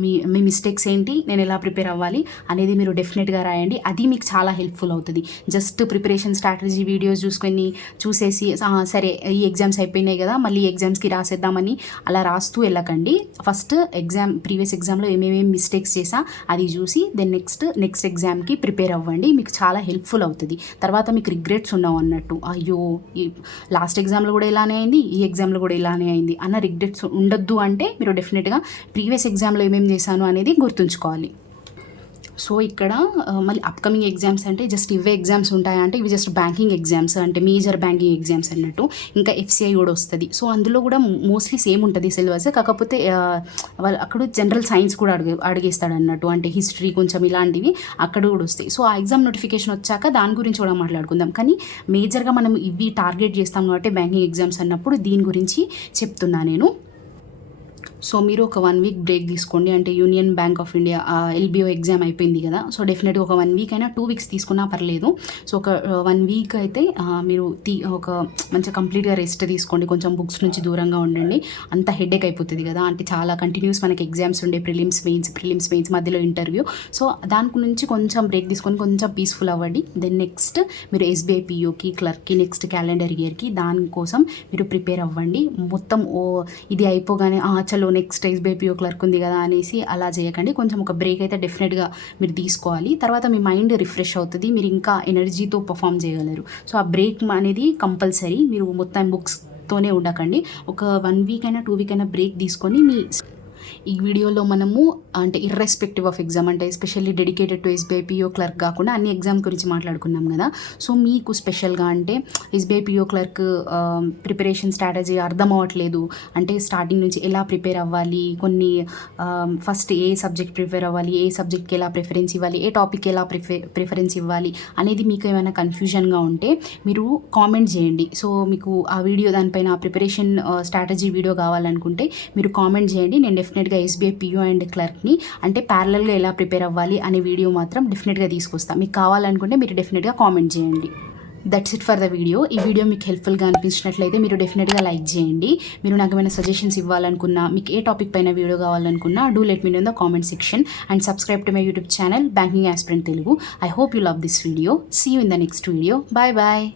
మీ మిస్టేక్స్ ఏంటి, నేను ఎలా ప్రిపేర్ అవ్వాలి అనేది మీరు డెఫినెట్గా రాయండి. అది మీకు చాలా హెల్ప్ఫుల్ అవుతుంది. జస్ట్ ప్రిపరేషన్ స్ట్రాటజీ వీడియోస్ చూసేసి సరే ఈ ఎగ్జామ్స్ అయిపోయినాయి కదా మళ్ళీ ఎగ్జామ్స్కి రాసేద్దామని అలా రాస్తూ వెళ్ళకండి. ఫస్ట్ ప్రీవియస్ ఎగ్జామ్లో ఏమేమి మిస్టేక్స్ చేసా అది చూసి దెన్ నెక్స్ట్ ఎగ్జామ్కి ప్రిపేర్ అవ్వండి. మీకు చాలా హెల్ప్ఫుల్ అవుతుంది. తర్వాత మీకు రిగ్రెట్స్ ఉన్నావు అన్నట్టు, అయ్యో ఈ లాస్ట్ ఎగ్జామ్లో కూడా ఇలానే అయింది, ఈ ఎగ్జామ్లో కూడా ఇలానే అయింది అన్న రిగ్రెట్స్ ఉండొద్దు అంటే మీరు డెఫినెట్గా ప్రీవియస్ ఎగ్జామ్లో ఏమేమి చేశాను అనేది గుర్తుంచుకోవాలి. సో ఇక్కడ మళ్ళీ అప్కమింగ్ ఎగ్జామ్స్ అంటే జస్ట్ ఇవే ఎగ్జామ్స్ ఉంటాయా అంటే ఇవి జస్ట్ బ్యాంకింగ్ ఎగ్జామ్స్, అంటే మేజర్ బ్యాంకింగ్ ఎగ్జామ్స్ అన్నట్టు. ఇంకా FCI కూడా వస్తుంది. సో అందులో కూడా మోస్ట్లీ సేమ్ ఉంటుంది సిలబస్, కాకపోతే అక్కడ జనరల్ సైన్స్ కూడా అడిగేస్తాడు అన్నట్టు, అంటే హిస్టరీ కొంచెం ఇలాంటివి అక్కడ కూడా వస్తాయి. సో ఆ ఎగ్జామ్ నోటిఫికేషన్ వచ్చాక దాని గురించి కూడా మాట్లాడుకుందాం. కానీ మేజర్గా మనం ఇవి టార్గెట్ చేస్తాం కాబట్టి బ్యాంకింగ్ ఎగ్జామ్స్ అన్నప్పుడు దీని గురించి చెప్తున్నా నేను. సో మీరు ఒక 1 వీక్ బ్రేక్ తీసుకోండి. అంటే union bank of India LBO exam అయిపోయింది కదా, సో డెఫినెట్గా ఒక 1 వీక్ అయినా 2 వీక్స్ తీసుకున్నా పర్లేదు. సో ఒక 1 వీక్ అయితే మీరు ఒక మంచిగా కంప్లీట్గా రెస్ట్ తీసుకోండి, కొంచెం బుక్స్ నుంచి దూరంగా ఉండండి. అంత హెడేక్ అయిపోతుంది కదా, అంటే చాలా కంటిన్యూస్ మనకి ఎగ్జామ్స్ ఉండే, ప్రిలిమ్స్ మెయిన్స్ మధ్యలో ఇంటర్వ్యూ. సో దాని నుంచి కొంచెం బ్రేక్ తీసుకొని కొంచెం పీస్ఫుల్ అవ్వండి. దెన్ నెక్స్ట్ మీరు SBI POకి క్లర్క్కి నెక్స్ట్ క్యాలెండర్ ఇయర్కి దానికోసం మీరు ప్రిపేర్ అవ్వండి. మొత్తం ఇది అయిపోగానే చలో నెక్స్ట్ SBI PO క్లర్క్ ఉంది కదా అనేసి అలా చేయకండి. కొంచెం ఒక బ్రేక్ అయితే డెఫినెట్గా మీరు తీసుకోవాలి. తర్వాత మీ మైండ్ రిఫ్రెష్ అవుతుంది, మీరు ఇంకా ఎనర్జీతో పర్ఫామ్ చేయగలరు. సో ఆ బ్రేక్ అనేది కంపల్సరీ. మీరు మొత్తం బుక్స్తోనే ఉండకండి. ఒక 1 వీక్ అయినా 2 వీక్ అయినా బ్రేక్ తీసుకొని ఈ వీడియోలో మనము అంటే ఇర్రెస్పెక్టివ్ ఆఫ్ ఎగ్జామ్, అంటే especially dedicated to SBI PO clerk కాకుండా అన్ని ఎగ్జామ్స్ గురించి మాట్లాడుకున్నాం కదా. సో మీకు స్పెషల్గా అంటే SBI PO clerk preparation strategy అర్థం అవ్వట్లేదు అంటే స్టార్టింగ్ నుంచి ఎలా ప్రిపేర్ అవ్వాలి, కొన్ని ఫస్ట్ ఏ సబ్జెక్ట్ ప్రిపేర్ అవ్వాలి, ఏ సబ్జెక్ట్కి ఎలా ప్రిఫరెన్స్ ఇవ్వాలి, ఏ టాపిక్కి ఎలా ప్రిఫరెన్స్ ఇవ్వాలి అనేది మీకు ఏమైనా కన్ఫ్యూజన్గా ఉంటే మీరు కామెంట్ చేయండి. సో మీకు ఆ వీడియో దానిపైన ప్రిపరేషన్ స్ట్రాటజీ వీడియో కావాలనుకుంటే మీరు కామెంట్ చేయండి. నేను డెఫినెట్గా SBI PO అండ్ క్లర్క్ని అంటే ప్యారలల్గా ఎలా ప్రిపేర్ అవ్వాలి అనే వీడియో మాత్రం డెఫినెట్గా తీసుకొస్తాను. మీకు కావాలనుకుంటే మీరు డెఫినెట్గా కామెంట్ చేయండి. That's it for the video. ఈ వీడియో మీకు హెల్ప్ఫుల్గా అనిపించినట్లయితే మీరు డెఫినెట్గా లైక్ చేయండి. మీరు నాకు ఏమైనా సజెషన్స్ ఇవ్వాలనుకున్నా, మీకు ఏ టాపిక్ పైన వీడియో కావాలనుకున్నా do let me know in the comment section and subscribe to my YouTube channel banking aspirant Telugu. I hope you love this video. See you in the next video. Bye bye.